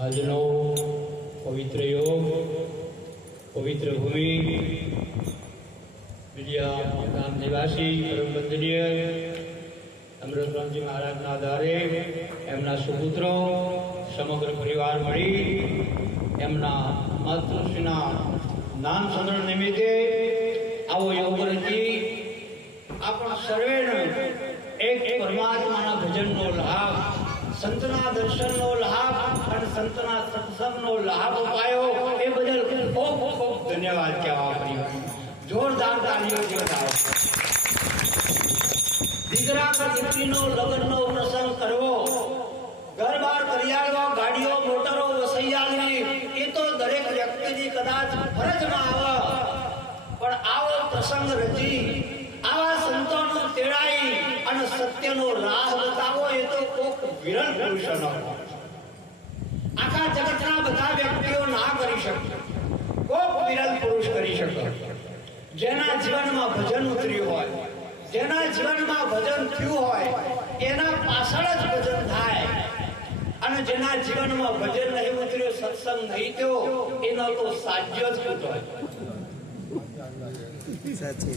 આજનો પવિત્ર યોગ, પવિત્ર ભૂમિ, વિદ્યા ગામ નિવાસી પરમ વંદનીય અમૃતરામજી મહારાજના આધારે એમના સુપુત્રો સમગ્ર પરિવાર મળી એમના માતૃશ્રીના નામ સ્મરણ નિમિત્તે આવો યોગ રચી આપણા સર્વેને એક પરમાત્માના ભજનનો લાભ, સંતના દર્શનનો લાભ અને સંતના સત્સંગનો લાભ અપાયો એ બદલ ખૂબ ખૂબ ધન્યવાદ કહેવા પડ્યો. જોરદાર તાળીઓથી વધાવો. દીકરા કે દીકરીનો લગ્નનો પ્રસંગ કરવો, ઘર બાર કરિયાળવા, ગાડીઓ મોટરો વસૈયાની એ તો દરેક વ્યક્તિની કદાચ ફરજમાં આવે, પણ આવો પ્રસંગ રચી આવા સંતોનો તેડાઈ અને સત્યનો રાહ બતાવો એ તો કોક વિરલ પુરુષનો. આખા જગતના બધા વ્યક્તિઓ ના કરી શકે, કોક વિરલ પુરુષ કરી શકે. જેના જીવનમાં ભજન ઉતર્યું હોય, જેના જીવનમાં ભજન થયું હોય એના પાછળ જ ભજન થાય, અને જેના જીવનમાં ભજન નહીં ઉતર્યું, સત્સંગ નહીં થયો, એનો તો સાજ્ય જ હોય.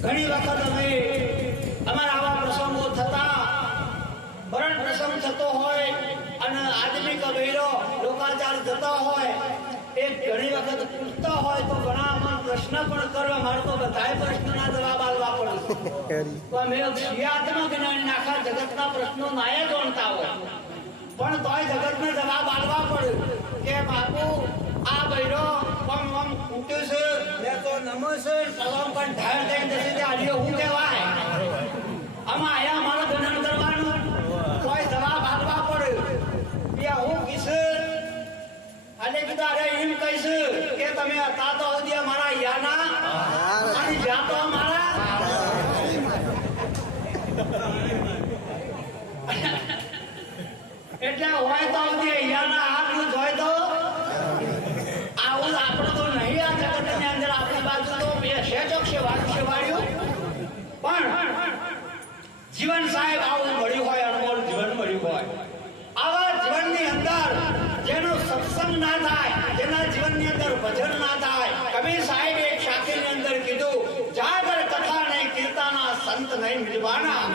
ઘણી વખત અમે અમારા આવા પ્રસંગો થતા, મરણ પ્રસંગ થતો હોય અને આદમી કબીરો લોકાચાર થતો હોય, એ ઘણી વખત પૂછતા હોય તો ઘણા અમને પ્રશ્ન પણ કરવા, મારે તો બધાય પ્રશ્નના જવાબ આપવા પડે. તો અમે આત્મા જ્ઞાની આખા જગતના પ્રશ્નો નાય ગણતા હોય, પણ તોય જગતને જવાબ આપવા પડે કે બાપુ આ બૈરો પણ આમ ફૂટ્યું છે, મેં તો નમો છે, પલમ પણ ઢાળ થઈને જશે તે આડિયો હું કહેવાય. આમાં આયા મારે ગણન કરવાનું, તોય જવાબ આપવા પડે કે હું કીશ અને કીધું અરે એમ કહીશ કે તમે હતા તો હજી અમારા યાના અને જ્યાં તો અમારા. એટલે હોય તો હજી યાના હાથનું જોઈ તો આવું આપણે તો નહીં. આ જગતની અંદર આપણી બાજુ તો બે છે શેવાડ્યું, પણ જીવન સાહેબ આવું મળ્યું હોય, અનમોલ જીવન મળ્યું હોય. આવા જીવનની અંદર જેનો સત્સંગ ના થાય, જેના જીવનની અંદર ભજન ના થાય, કબીર સાહેબ એક શાખીની અંદર કીધું, જાગર કથા નહીં કીર્તાના સંત નહીં મિલવાના,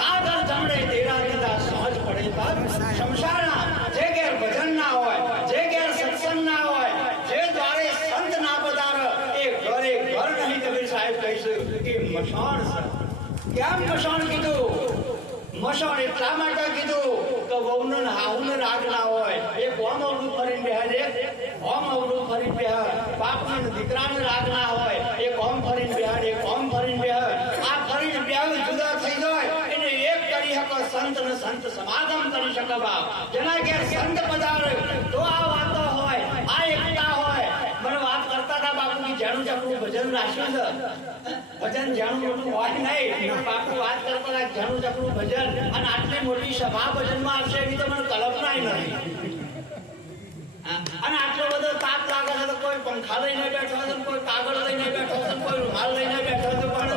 દાદર જમણે તેરા દીધા સહજ પડે તર શમશાના. જે ઘેર ભજન ના હોય, જે ઘેર સત્સંગ ના હોય, જે દ્વારે સંત ના પધારે એ ઘરે ઘર નહીં. કબીર સાહેબ કહીશું કે મશાણ છે. કેમ મશાણ કીધું? મશાણ એટલા માટે કીધું કે વહુને હાહુને રાગ ના હોય, એ કોમ અવડું ફરીને બેહે, કોમ અવડું ફરીને બેહે. બાપને દીકરાને રાગ ના હોય, એ કોમ ફરીને બેહે, એ કોમ ફરીને બેહે. આ ફરીને બેહે જુદા થઈ જાય એને એક કરી શકો સંત ને સંત સમાગમ કરી શકે. બાપ જેના ઘેર સંત પધારે તો આ વાતો હોય, આ એકતા હોય. મને વાત કરતા હતા બાપુજી જેનું ચકડું ભજન રાખ્યું છે ભજન જાણું મોટું હોય નહીં. બાપુ વાત કરતા હતા જાણું જકડું ભજન અને આટલી મોટી સભા ભજનમાં આવશે એવી તો મને કલ્પના નથી. અને આટલો બધો તાપ લાગે છે તો કોઈ પંખા લઈને બેઠો છે, કોઈ કાગળ લઈને બેઠો છે, કોઈ રૂમાલ લઈને બેઠો છે, પણ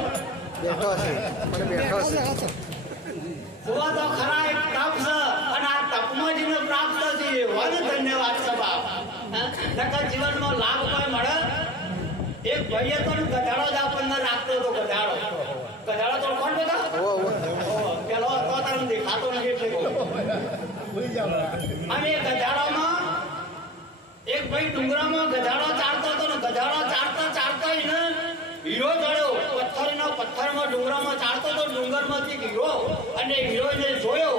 જોવા તો ખરા એક તપ છે અને આ તપમાં જેને પ્રાપ્ત છે એવાનો ધન્યવાદ છે બાપ. નકર જીવનમાં લાભ કોઈ મળે? એક ભાઈએ તો ગધાડો જ આપણને રાખતો હતો. ગધાડો તો કોણ બધા પેલો તો તને દેખાતો નથી. અને એ ગધાડામાં એક ભાઈ ડુંગરામાં ગધાડો ચાલતો હતો ને ગધાડો ચાલતા એને હીરો જડ્યો. પથ્થરમાં ડુંગરામાં ચાલતો હતો, ડુંગરમાંથી હીરો. અને હીરોને જોયો.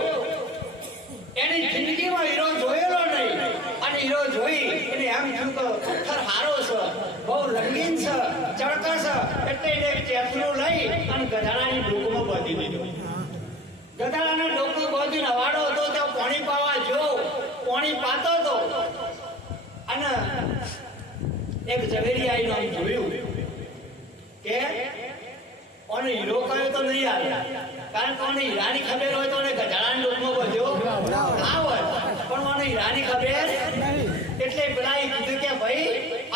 એની જિંદગીમાં હીરો જોયેલો નહીં. અને હીરો જોઈ એને એમ થયું કે પથ્થર હારો છે, બહુ રંગીન છે, ચળકસ છે. એટલે એને ચેતનું લઈ અને ગધાડાની ડોકમાં બાંધી દીધું. ગધાડાને ડોકમાં બાંધીને હવાડો હતો ત્યાં પાણી પાવા જો પાણી પાતો હતો. અને એક ઝવેરી આવીને આમ જોયું કે ઓને હીરો કયો તો નહીં આવે. કારણ કે ઓને હીરાની ખબર હોય તો ગધાડાની ડોકમાં બાંધ્યો ના હોય, પણ ઓને હીરાની ખબર. એટલે પેલા કીધું કે ભાઈ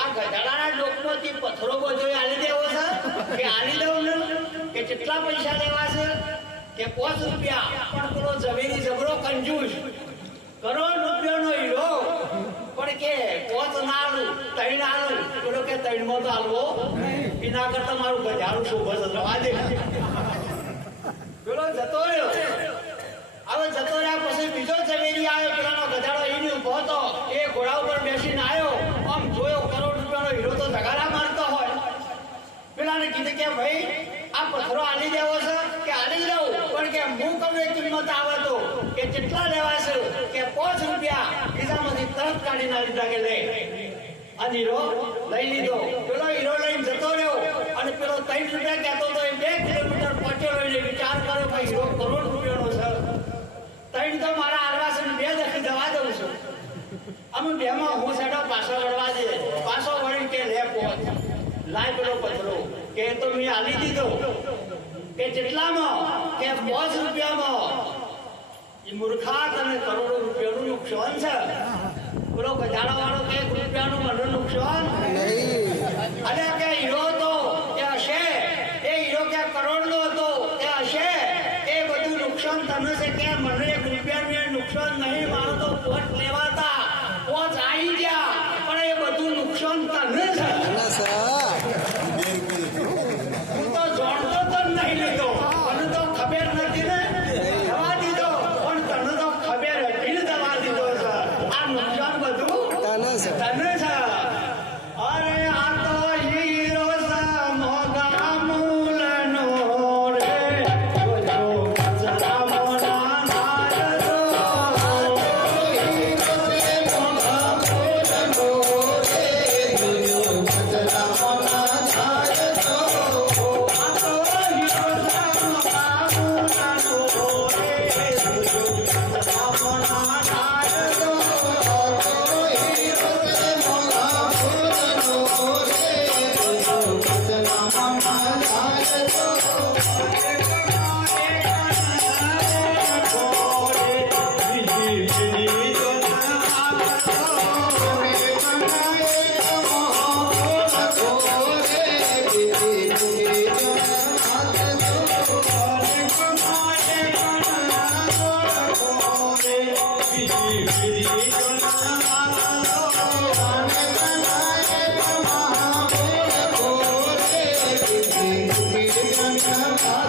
આ ગધાડાના ડોકમાંથી પથ્થરો બધો આલી દેવો છે કે આલી દઉં ને કે કેટલા પૈસા લેવા છે કે 5 રૂપિયા. પણ પેલો ઝવેરી જબરો કંજૂસ, કરોડ રૂપિયાનો હીરો પણ કે 5 ના આલું, 3 આલું. પેલો કે 3 માં તો આલવો એના કરતા મારું ગધાડું શોભે છે, જવા દે. પેલો જતો રહ્યો. હવે જતો રહ્યા પછી બીજો ઝવેરી આવ્યો. પેલાનો ગધાડો એને ઉભો હતો. એ ઘોડા ઉપર બેસીને આવ્યો. આમ જોયો કરોડ રૂપિયાનો હીરો તો ધગારા મારતો હોય. પેલાને કીધું કે ભાઈ આ પથ્થરો આલી દેવો છે કે આલી દઉં, પણ કે હું કહું એ કિંમત આવે તો કે કેટલા લેવા છે કે 5 રૂપિયા. ખિસ્સામાંથી તરત કાઢીને લીધા કે લે. અને હીરો લઈ લીધો. પેલો હીરો લઈને જતો રહ્યો. અને પેલો 3 રૂપિયા કહેતો હતો એ 2 કિલોમીટર પહોંચ્યો રહીને વિચાર કર્યો કે હીરો કરોડ રૂપિયાનો છે. 3 તો મારા આલવા છે, 2 દખી જવા દઉં છું. અમે 2 માં હું સેટો પાછો વળવા દે. પાછો વળીને કે લે પહોંચ લાય પેલો પથ્થરો કે તો મેં આલી દીધો. કે કેટલામાં કે 5 રૂપિયામાં. એ મૂર્ખા તને કરોડો રૂપિયાનું નુકસાન છે. પેલો ગધાડા વાળો કે 1 રૂપિયાનું મને નુકસાન અને કે હીરો હતો એ હશે, એ હીરો કે કરોડનો હતો એ હશે. એ બધું નુકસાન તને છે કે મને 1 રૂપિયાનું નુકસાન નહીં. મારો તો 5 લેવાતા 5 આવી ગયા, પણ એ બધું નુકસાન તને છે. હું તો જાણતો તો નહીં લીધો, મને તો ખબર નથી ને દવા દીધો, પણ તને તો ખબર હતી ને દવા દીધો છે. આ નુકસાન બધું તને છે. અરે આ તો હીરો છે મોગા મૂલનો રે.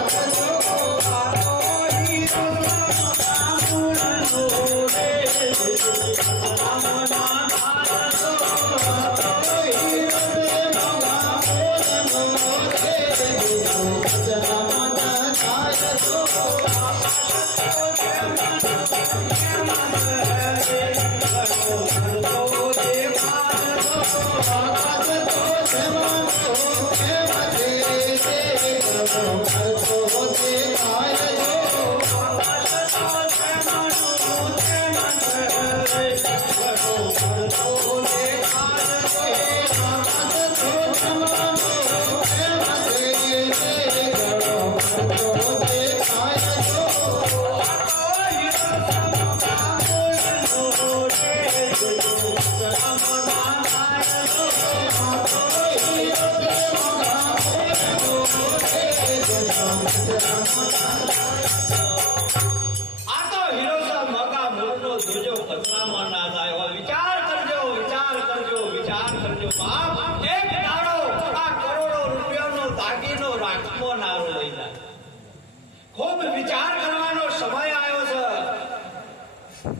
Thank you. આ તો હીરો સા મગા મોરનો જોજો પતરામાં ના થાય. વિચાર કરજો, વિચાર કરજો, વિચાર કરજો બાપ. એક દાડો આ કરોડો રૂપિયાનો દાગીનો રાખવો નારો લઈ જાય. ખૂબ વિચાર કરવાનો સમય આવ્યો છે.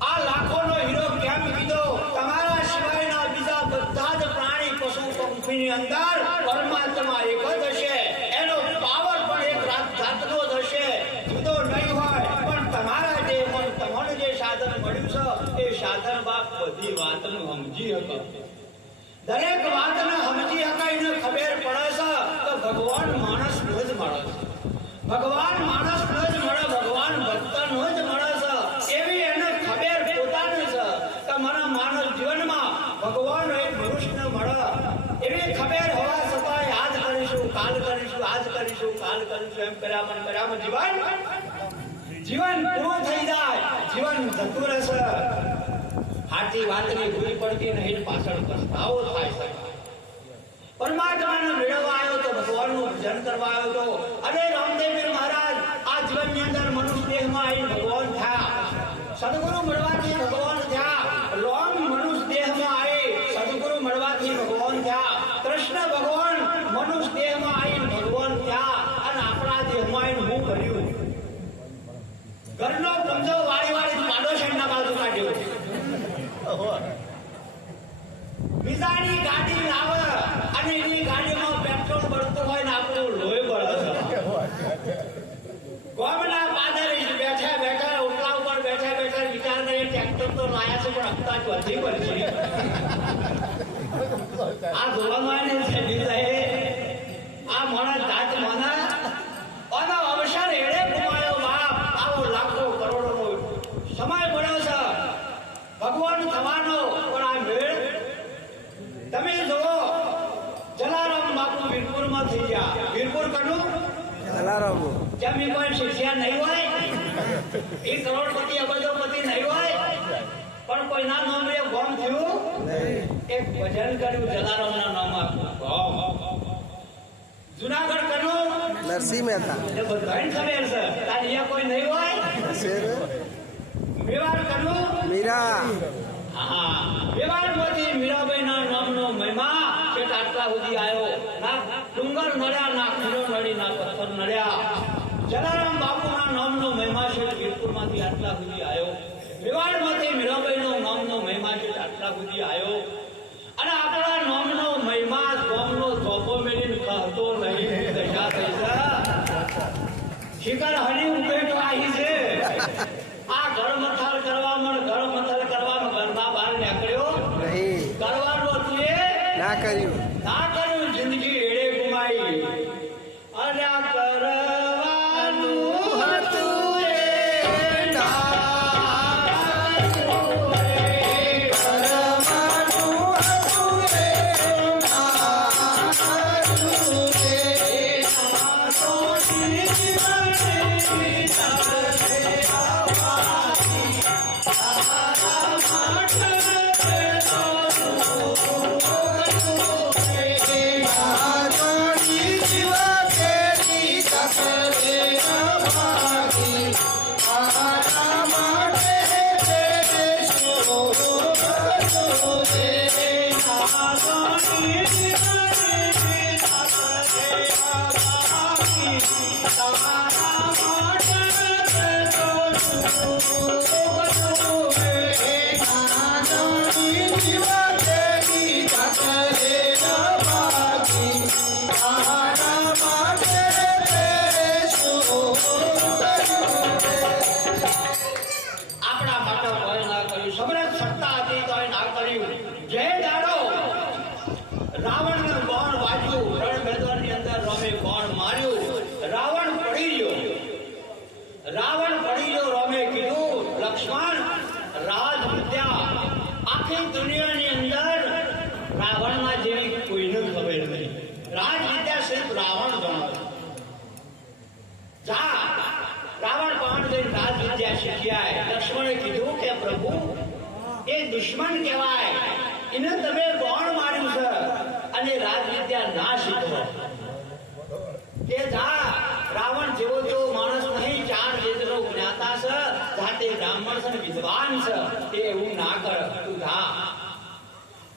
આ લાખોનો હીરો કેમ કીધો? તમારા સિવાયના બીજા બધા જ પ્રાણી પશુ પંખીની અંદર પરમાત્મા એક જ હશે. એનો પાવર પણ એક જાતનો જ હશે, જુદો નહીં હોય. પણ તમારા જે તમને જે સાધન મળ્યું છે એ સાધન બાપ બધી વાતને સમજી શકે. દરેક વાતને સમજી શકાય એને ખબર પડે છે કે ભગવાન માણસ નો જ મળે છે. ભગવાન માણસ નો જ મળે, ભગવાન ભક્ત નો જ મળે છે. એવી એને ખબર પોતાની છે કે મને માનવ જીવનમાં ભગવાન એક મનુષ્યને મળે. એવી ખબર હોવા છતાં આજ કરીશું, કાલ કરીશું, આજ કરીશું, કાલ કરીશું એમ કર્યામાં જીવન પૂરું થઈ જાય, જીવન જતું રહેશે. સાચી વાતની ભૂલ પડતી નહીં, પાછળ પસ્તાવો થાય છે. પરમાત્માને મેળવવા આવ્યો તો, ભગવાનનું ભજન કરવા આવ્યો તો. અરે રામદેવજી મહારાજ આ જીવનની અંદર મનુષ્ય દેહમાં આવીને ભગવાન થયા. સદગુરુ મળવાથી ભગવાન થયા. રામ મનુષ્ય દેહમાં આવી સદગુરુ મળવાથી ભગવાન થયા. કૃષ્ણ ભગવાન મનુષ્ય દેહમાં આવીને ભગવાન થયા. અને આપણા દેહમાં આવીને શું કર્યું? ઘરનો પંજો વાળી વાળી પાડોશીના બાજુ કાઢ્યો. બીજાની ગાડી લાવે અને એની ગાડીમાં પેટ્રોલ બળતું હોય ને આપણું લોહી બળે છે. ગામના પાદરી બેઠા બેઠા ઓટલા ઉપર બેઠા બેઠા વિચાર કરીએ ટ્રેક્ટર તો લાયા છે પણ હપ્તા જ વધી પડશે. આ જોવામાં છે આ માણસ જાત માના આનો અવસર એડે ગુમાયો બાપ. આવો લાખો કરોડોનો સમય મળ્યો છે ભગવાન થવાનો. પણ આ મેળ તમે જુઓ, જલારામ બાપુ વીરપુરમાં થઈ ગયા. વીરપુર કનું જલારામ જેમ એ કોઈ શિષ્યા નહીં હોય, એ કરોડપતિ અબજોપતિ નહીં હોય, પણ કોઈના નામ એ ગોમ થયું. એક ભજન કર્યું જલારામના નામ આપ્યું. જુનાગઢ કનું નરસિંહ મહેતા એ બધાને ખબર છે. અહીંયા કોઈ નહીં હોય. મેવાડ કનું મીરા. હા, મેવાડમાંથી મીરાબાઈના નામનો મહિમા કે આટલા સુધી આવ્યો. ના ડુંગર નડ્યા, ના ખીરો નડી, ના પથ્થર નડ્યા. જલારામ બાપુના નામનો મહિમા છે વીરપુરમાંથી આટલા સુધી આવ્યો. મેવાડમાંથી મીરાબાઈનો નામનો મહિમા છે આટલા સુધી આવ્યો. અને આપણા નામનો મહિમા ગામનો ચોપો મેળીને કહતો નહીં. દશા થઈ છે. શિખર હરી ઉકેટ આવી છે. આ ઘર મથાર કરવામાં ઘરના બહાર નીકળ્યો નહીં, કરવાનું હતું એ ના કર્યું. ના કર્યું. જિંદગી એડે ગુમાઈ. અને આ કરવાનું હતું એ ના કર્યું. લક્ષ્મણે કીધું કે પ્રભુ એ દુશ્મન કહેવાય, એને તમે કોણ માર્યું છે અને રાજવિદ્યા ના શીખો. કે જા રાવણ જેવો જેવો માણસ વિદ્વાન છે તે એવું ના કર, તું જા.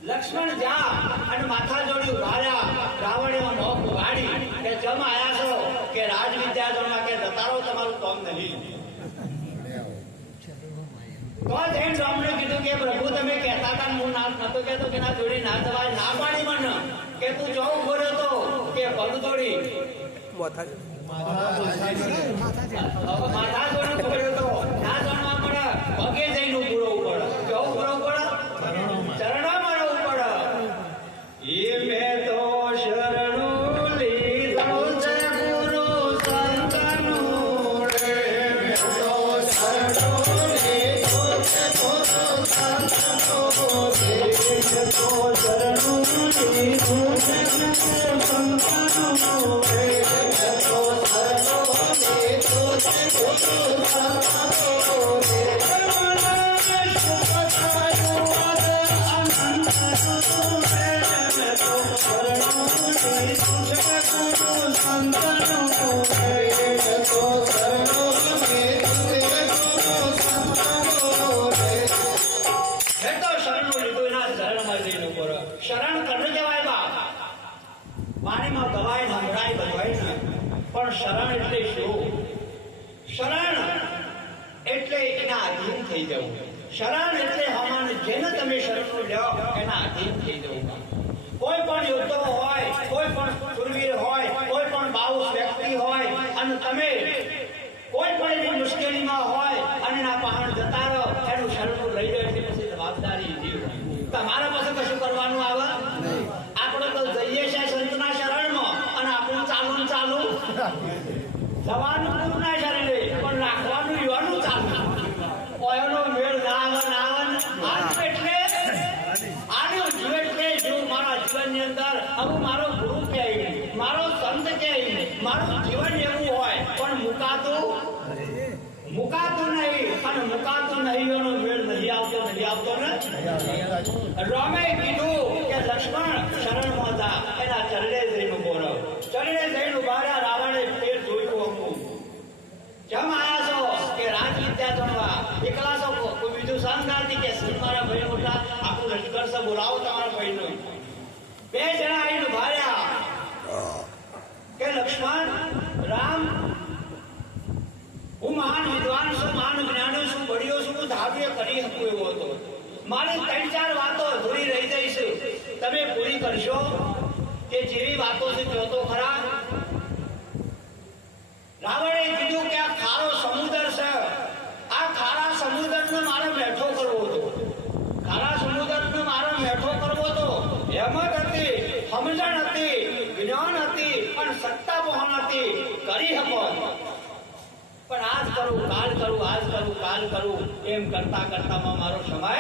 લક્ષ્મણ જા અને માથા જોડી ઉભા રહ્યા. રાવણે મોં ઉઘાડી કે જમ આયા છો કે રાજ વિદ્યાધરમાં કે જતારો તમારું કામ નહીં. તો જૈન રામને કીધું કે પ્રભુ તમે કહેતા હતા હું ના નતો કહેતો કે ના જોડી ના જવાય, ના પાડી મને કે તું જો ઉભો રહ્યો તો કે પગ જોડી મોથા માથા જોડી ઉભો રહ્યો તો ના જાણવા પડે, પગે જઈને ઉભો રહેવું પડે. કેવું ઉભો રહેવું પડે? ચરણોમાં રહેવું પડે. એ મેં તો શરણું લીધું છે ગુરુ સંતનું રે, મેં તો શરણું લીધું છે ગુરુ સંતનું રે, મેં તો શરણું લીધું છે ગુરુ સંતનું રે, મેં તો શરણું લીધું છે ગુરુ સંતનું રે. શરણ કને કહેવાય બાપ? પાણીમાં દવાઈ નમરાય બધવાય ને, પણ શરણ એટલે શું? શરણ એટલે એના આધીન થઈ જવું. શરણ એટલે હમાન જેને તમે શરણો લ્યો એના આધીન થઈ જવું. કોઈ પણ યોદ્ધો હોય, કોઈ પણ શૂરવીર હોય, કોઈ પણ બાઉસ વ્યક્તિ હોય અને તમે કોઈ પણ એવી મુશ્કેલીમાં હોય અને ના પહાડ જતા રહો, એનું શરણું લઈ લો એટલે પછી જવાબદારી જીવ. તમારા પાસે કશું કરવાનું આવે? આપણે તો જઈએ છે સંતના શરણમાં અને આપણું ચાલુ જવાનું પૂરું ના શરણે પણ રાખવાનું યુવાનું ચાલુ. ઓયોનો મેળ ના આવે. એટલે આનું જીવન એટલે જો મારા જીવનની અંદર હવે મારો ગુરુ કહે, મારો સંત કહે, મારું જીવન એવું હોય પણ મુકાતું નહીં અને મુકાતું નહીં એનો મેળ નહીં આવતો ને. રામે કીધું કે લક્ષ્મણ શરણમાં જા, એના ચરણે જઈને ઉભો રહો. ચરણે જઈને ઉભા રહ્યા. રાવણે ફેર જોયું હતું. જેમ આયા છો કે રાજ વિદ્યા જણવા એકલા છો, કોઈ બીજું સંગાતી કે મારા ભાઈ મોટા આખું લશ્કર છે, બોલાવો તમારા ભાઈનું. બે જણા આવીને ઉભા રહ્યા કે લક્ષ્મણ રામ, હું મહાન વિદ્વાન છું, મહાન જ્ઞાની છું, બળીઓ છું, હું ધાર્ય કરી શકું એવો હતો. મારી 3-4 વાતો અધૂરી રહી જાય છે, તમે પૂરી કરશો? કે જેવી વાતો છે જો તો ખરા. રાવણે કીધું કે આ ખારો સમુદ્ર છે, આ ખારા સમુદ્રને મારે મેઠો કરવો હતો. ખારા સમુદ્રને મારે મેઠો કરવો હતો. હેમત હતી, સમજણ હતી, જ્ઞાન હતી પણ સત્તા મોહન હતી. કરી શકો પણ આજ કરું કાલ કરું, આજ કરું કાલ કરું એમ કરતા કરતામાં મારો સમય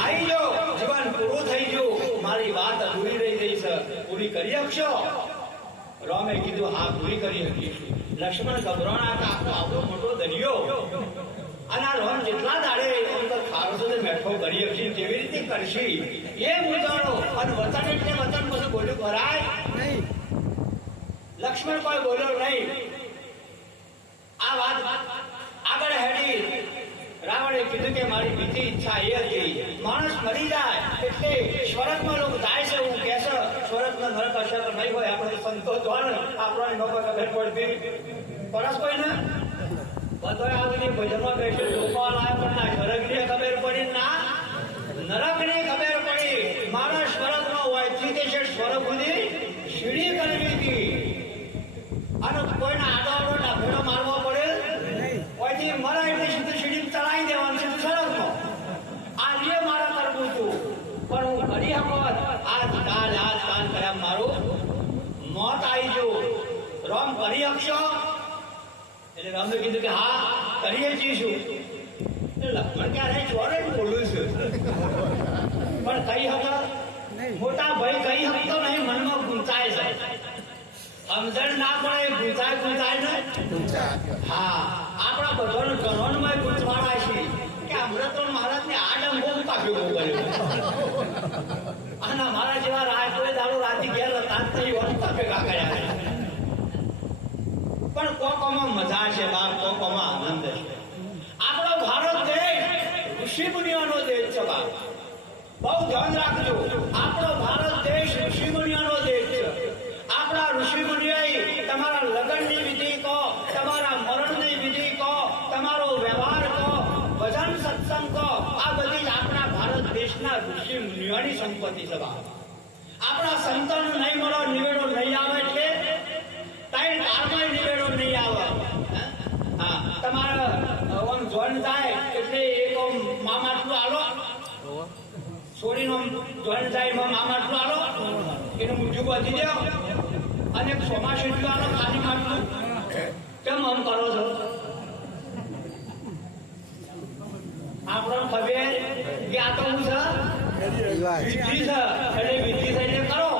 આવી ગયો, જીવન પૂરું થઈ ગયું. મારી વાત અધૂરી રહી ગઈ છે, પૂરી કરી શકશો? રામે કીધું હા પૂરી કરી શકીશું. લક્ષ્મણ ગભરાણા કે આપણો આવડો મોટો દરિયો અને આ રોમ જેટલા દાડે ખારો સુધી મેઠો કરી શકશે, કેવી રીતે કરશી એ મૂંઝાણો. અને વચન એટલે વચન પછી બોલ્યું ભરાય નહીં. લક્ષ્મણ કોઈ બોલ્યો નહીં. આ વાત આગળ હેડી. રાવણે કીધું કે મારી બીજી ઈચ્છા એ હતી, માણસ મરી જાય એટલે સ્વર્ગમાં લોકો જાય છે એવું કે છે. સ્વર્ગમાં નરક અસર નહીં હોય, આપણે સંતો દ્વારા આપણને નોકર ખબર પડતી પરસ કોઈ ને બધો આવીને ભજનમાં બેઠે લોકો લાયા પણ ના સ્વર્ગની ખબર પડી ના નરકની ખબર પડી. માણસ સ્વર્ગમાં હોય તે છે સ્વર્ગ સુધી સીડી કરવી હતી અને કોઈને આડો ડાભેડો મારવો પડે ઓયથી મરાય એટલે સીધું સીડી ચલાવી દેવાનું છે સ્વર્ગમાં. આ લે મારે કરવું હતું પણ હું કરી શકો આજ કાલ કર્યા મારું મોત આવી ગયું. રામ કરી શકશો? એટલે રામે કીધું કે હા કરીએ જઈશું. લક્ષ્મણ ક્યારે ચોરે બોલું છું પણ કઈ હતો મોટા ભાઈ કઈ શકતો નહીં, મનમાં ગુંચાય છે. સમજણ ના પડે ગુંચાય ને. હા આપણા બધાને ગણોનમાં ગુંચવાડા છે કે અમૃત મહારાજ ને આ ડંબો કાપ્યો કર્યો અને મારા જેવા રાજકોએ દારૂ રાતી ઘેર હતા કર્યા. પણ કોકોમાં મજા છે બાપ, કોકોમાં આનંદ છે. આપણો ભારત દેશ ઋષિ મુનિઓનો દેશ છે બાપ. બહુ ધ્યાન રાખજો. આપણો ભારત દેશ ઋષિ મુનિઓનો દેશ છે. આપણા ઋષિ મુનિઓએ તમારા લગ્નની વિધિ કહો, તમારા મરણની વિધિ કહો, તમારો વ્યવહાર કહો, ભજન સત્સંગ કહો, આ બધી આપણા ભારત દેશના ઋષિ મુનિઓની સંપત્તિ છે બાપ. આપણા સંતોનો નહીં મળો, નિવેડો નહીં આવે છે. તાઈ કાળમાં નિવેડો નહીં આવે. હા, તમારે ઓમ જોઈન થાય એટલે એક ઓમ મામાટલું આલો, છોડીનો જોઈન થાય એમાં મામાટલું આલો, એનું મૂઠું બાંધી દો અને એક સોમાશેટલું આલો ખાલી માટલું. કેમ આમ કરો છો? આપણને ખબર કે આ તો હું છે રિવાજ. વિધિ છે એટલે વિધિ થઈને કરો.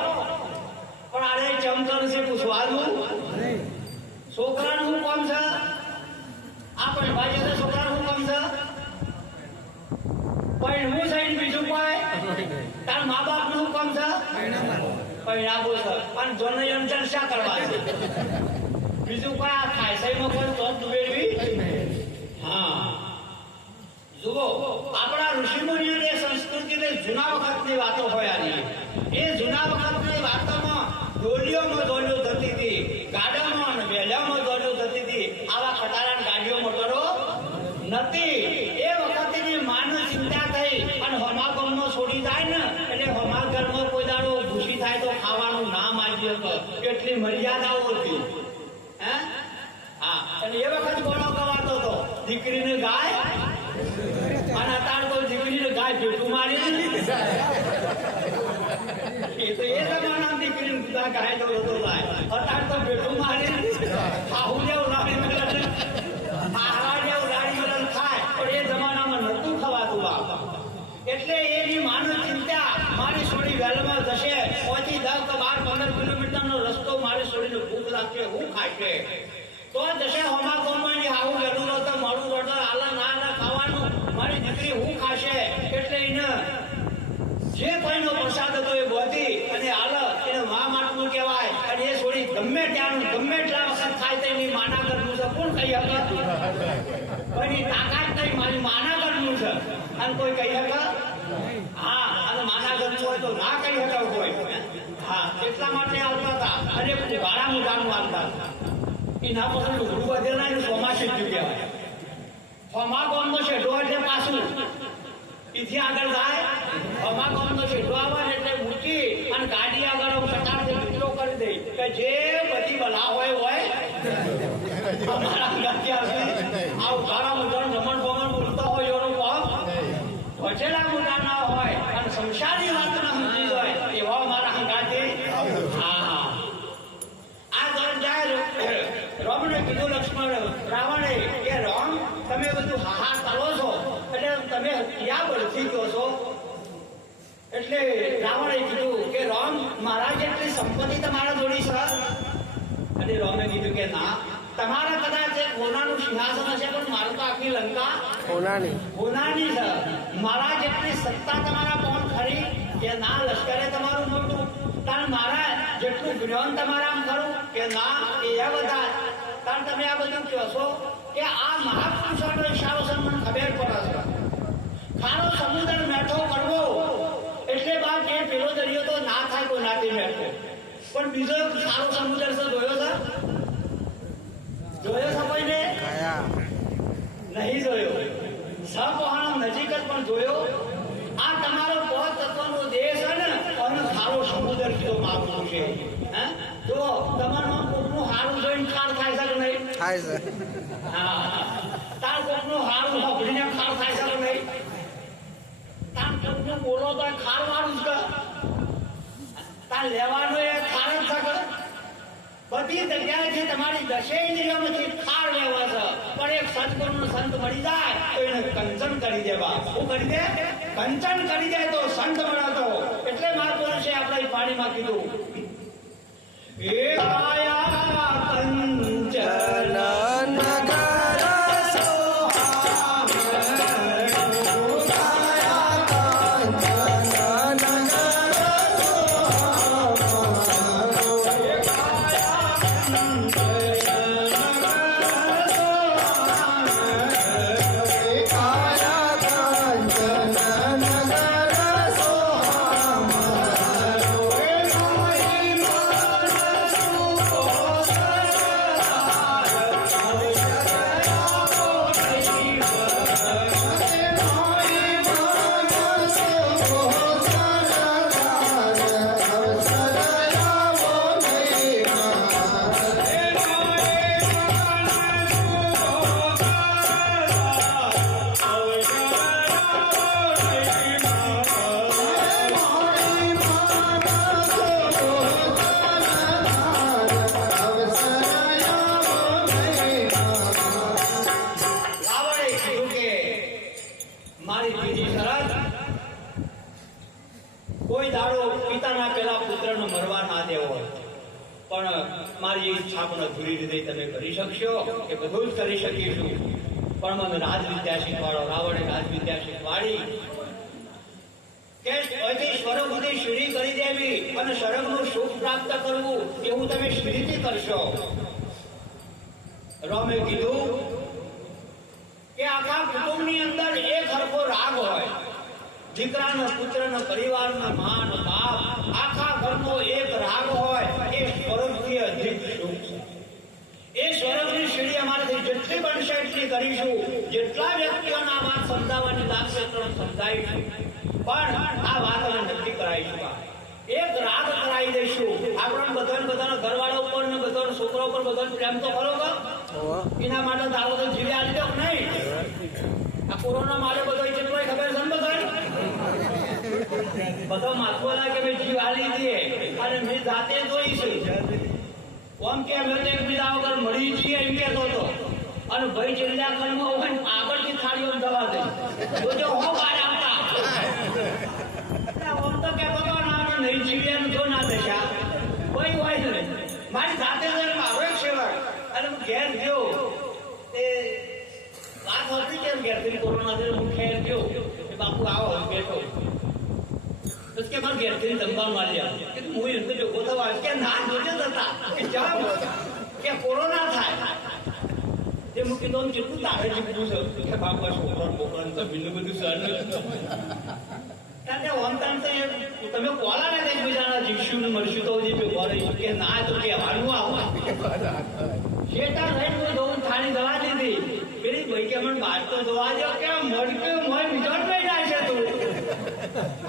પણ આને ચમચમ છે પૂછવાનું છોકરાનું શું કામ છે? આપણે ભાઈ છે છોકરાનું શું કામ છે? પણ હું છે બીજું કોઈ તાર મા બાપ નું કામ છે? પરિણામો છે. અને જનયંજન શા કરવા છે? બીજું કોઈ આ ખાય છે એમાં કોઈ ચોપ ડુબેડવી? હા, જુઓ આપણા ઋષિમુનિઓની સંસ્કૃતિને જૂના વખતની વાતો હોય. એ જૂના વખતની વાતોમાં ડોલીઓમાં દોલીઓ થતી હતી, ગાડામાં અને વેલામાં દોલીઓ થતી હતી. આવા ખટારા ગાડીઓ મોટરો નથી. એ વખતની માનવ ચિંતા થઈ અને હોમાગમમાં છોડી જાય ને એટલે હોમાગરમાં કોઈ દાડો ભૂસી થાય તો ખાવાનું ના મારી શકે એટલી મર્યાદાઓ હતી. હે હા, અને એ વખત ઘોડો ગવાતો હતો દીકરીને ગાય, અને અત્યારે તો દીકરીને ગાય ભેટું મારી એ તો એ જમાના દીકરીને ગાય તો હતો ગાય. અત્યારે તો ભેટું મારી આહુ જેવું લાવી આહાર જેવું લાડી ખાય. પણ એ જમાનામાં નતું ખવાતું બાપ. એટલે એની માનવ ચિંતા મારી છોડી વેલમાં જશે, પછી 10 કે 12 15 કિલોમીટરનો રસ્તો મારી છોડીને ભૂખ લાગશે, હું ખાશે તો જશે હોમાગમમાં. આવું વહેલું તો મોડું રોટર આલા ના ખાવાનું, મારી દીકરી હું ખાશે. એટલે એને જે કોઈનો પ્રસાદ હતો એ બોધી અને હાલ એને મા માટલું કહેવાય. અને એ છોડી ગમે ત્યાંનું ગમે એટલા વખત ખાય તો એની માના કરવું છે. કોણ કહી શકે? કોઈની તાકાત નહીં, મારી માના કરવું છે. અને કોઈ કહી શકે? હા, અને માના કરવું હોય તો ના કહી શકે કોઈ. હા, એટલા માટે આવતા હતા. અને ગાળા મોઢાનું આવતા હતા. એના પછી લુગડું વધેલા એને સોમાશી કહેવાય. હોમાગમનો શેઢો એટલે પાછું એથી આગળ જાય. હોમાગમનો શેઢો આવે એટલે મૂકી અને ગાડી આગળ સટારથી વિચરો કરી દે કે જે બધી બલા હોય અમારા ઘરથી આવશે. આ ઉઘાડા મુદ્દાનું રમણ ભમણ બોલતા હોય એનો પગ વચેલા મુદ્દા ના હોય અને સંસારની વાત ના સમજી હોય એવા અમારા હંગાથી. હા, આ ઘર જાય રામને કીધું લક્ષ્મણ રાવણે કે રામ તમે બધું હાહાર કરો છો એટલે તમે ક્યાં બળથી કહો છો? એટલે રાવણે કીધું કે રામ મારા જેટલી સંપત્તિ તમારા જોડી છે? અને રામે કીધું કે ના, તમારા કદાચ એક હોનાનું સિંહાસન હશે પણ મારું તો આખી લંકા હોનાની છે. મારા જેટલી સત્તા તમારા કોણ ખરી? કે ના, લશ્કરે તમારું મોટું. તાર મારા જેટલું જ્ઞાન તમારા ખરું? કે ના, એ બધા. તાર તમે આ બધું કહો છો કે આ મહાપુરુષોનો ઈશારો છે મને ખબર પડે છે. ખારો સમુદ્ર મેઠો કરવો એટલે બાદ જે પેલો દરિયો તો ના થાય કોઈ નાથી મેઠો. પણ બીજો સારો સમુદ્ર છે જોયો છે? જોયો છે કોઈને? નહીં જોયો. સપહાણ નજીક જ પણ જોયો. આ તમારો 5 તત્વનો દેશ છે ને અને ખારો સમુદ્ર કીધો માપનું છે. જો તમારું કોકનું હારું જોઈને ખાર થાય છે કે નહીં? થાય છે. હા, તાર કોકનું હારું સાંભળીને ખાર થાય છે કે નહીં? તાર કોકનું બોલો તો ખાર વાળું છે. તાર લેવાનું એ ખાર જ છે. બધી જગ્યાએથી તમારી 10 ઇન્દ્રિયોમાંથી ખાર લેવા છે. પણ એક સદગુરુનો સંત મળી જાય તો એને કંચન કરી દેવા. શું કરી દે? કંચન કરી દે તો સંત મળતો. એટલે મહાપુરુષે આપણે પાણીમાં કીધું એ કાયા કંચન કામો અધૂરી રીતે તમે કરી શકશો કે બધું જ કરી શકીશું, પણ મને રાજવિદ્યા શીખવાડો. રાવણે રાજવિદ્યા શીખવાડી કે અહીંથી સ્વર્ગ સુધી સીડી કરી દેવી અને સ્વર્ગનું સુખ પ્રાપ્ત કરવું એવું તમે સીડીથી કરશો. રામે કીધું કે આખા કુટુંબની અંદર એક હરખો રાગ હોય, દીકરાનો પુત્રનો પરિવારનો માન બાપ આખા ઘરનો એક રાગ હોય, એ સ્વર્ગથી અધિક સુખ છે. એ સ્વર્ગની સીડી અમારાથી જેટલી બનશે એટલી કરીશું, જેટલા વ્યક્તિઓના વાત સમજાવવાની લાગશે એટલું સમજાવીશું, પણ આ વાત અમે નક્કી કરાવીશું. એક રાગ કરાવી દઈશું. આપણે બધાના ઘરવાળા ઉપર ને બધા છોકરા ઉપર બધા પ્રેમ તો કરો કે એના માટે તારો તો જીવે આવી દો નહીં. આ કોરોના મારે બધો જેટલો ખબર છે ને બધો માથો લાગે કે જીવ આલી દે અને મેં જાતે જોઈ છે. આમ કે અમે તો એકબીજા વગર મળી છીએ એમ કેતો હતો, અને ભાઈ ચેલ્લા કલમાં હોય આગળથી થાળીઓ દવા દે જો હો બહાર આવતા આમ તો કેતો હતો ના નહીં જીવ્યા જો ના દશા કોઈ હોય ને મારી જાતે મારો એક સેવક અને હું ઘેર ગયો તે વાત હતી કેમ ઘેરથી કોરોના હું ઘેર ગયો કે બાપુ આવો બેઠો બસ કે મારે ઘેરથી જમવા માંડ્યા કે હું એમ તો જોગો થવા કે ના જોજે હતા કે જાઓ કે કોરોના થાય તે હું કીધું કેટલું તારે જીવવું છે કે બાપા છોકરા બોકરા જમીન બધું સર તમે કોલા ને એકબીજાના જીવશું ને મળશું તો કે ના તો કહેવાનું આવું શેતા લઈને હું થાળી દવા દીધી પેલી ભાઈ કે મને બાદ તો દવા દો કે મડકે મોય બીજો લઈ જાય છે તું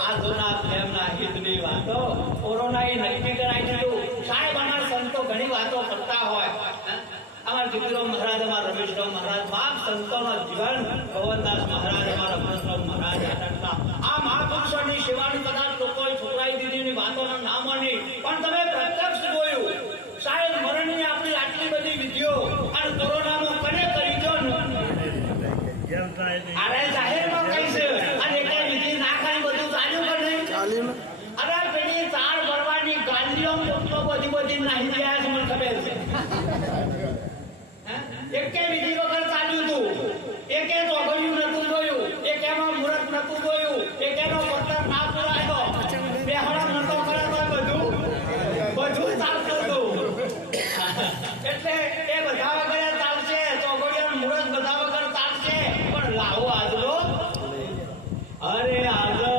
આ જોના પ્રેમના હિતની વાતો કોરોના એ નક્કી કરાવી દીધું. સાહેબ અમારા સંતો ઘણી વાતો કરતા હોય, અમારા દીકરો મહારાજ અમારા રમેશરાવ મહારાજ બાપ સંતોનો જીવન ભવનદાસ મહારાજ અમારા રમેશરાવ મહારાજ આ મહાપુરુષોની સેવાની કદાચ લોકોએ છોકરાઈ દીધીની વાતોના ના માની, પણ તમે પ્રત્યક્ષ જોયું સાહેબ મરણની આપણી આટલી બધી વિધિઓ અને કોરોનામાં કને કરી દો અરે જાહેરમાં કઈ છે અને એટલે વિધિ ના ખાઈ બધું ચાલ્યું કે નહીં? અરે પેલી તાર ભરવાની ગાંધીઓ તો બધી નાહી ગયા છે મને ખબર છે. એકે વિધિ વગર ચાલ્યું હતું, એકે ચોગડિયું નતું જોયું, એકેમાં મુહૂર્ત નતું જોયું, એકેનો પત્તર ના પુરાયો, બેહડા નતો કરાતો, બધું ચાલતું હતું. એટલે એ બધા વગર ચાલશે, ચોગડિયા મુહૂર્ત બધા વગર ચાલશે, પણ લાવો આજનો અરે આજનો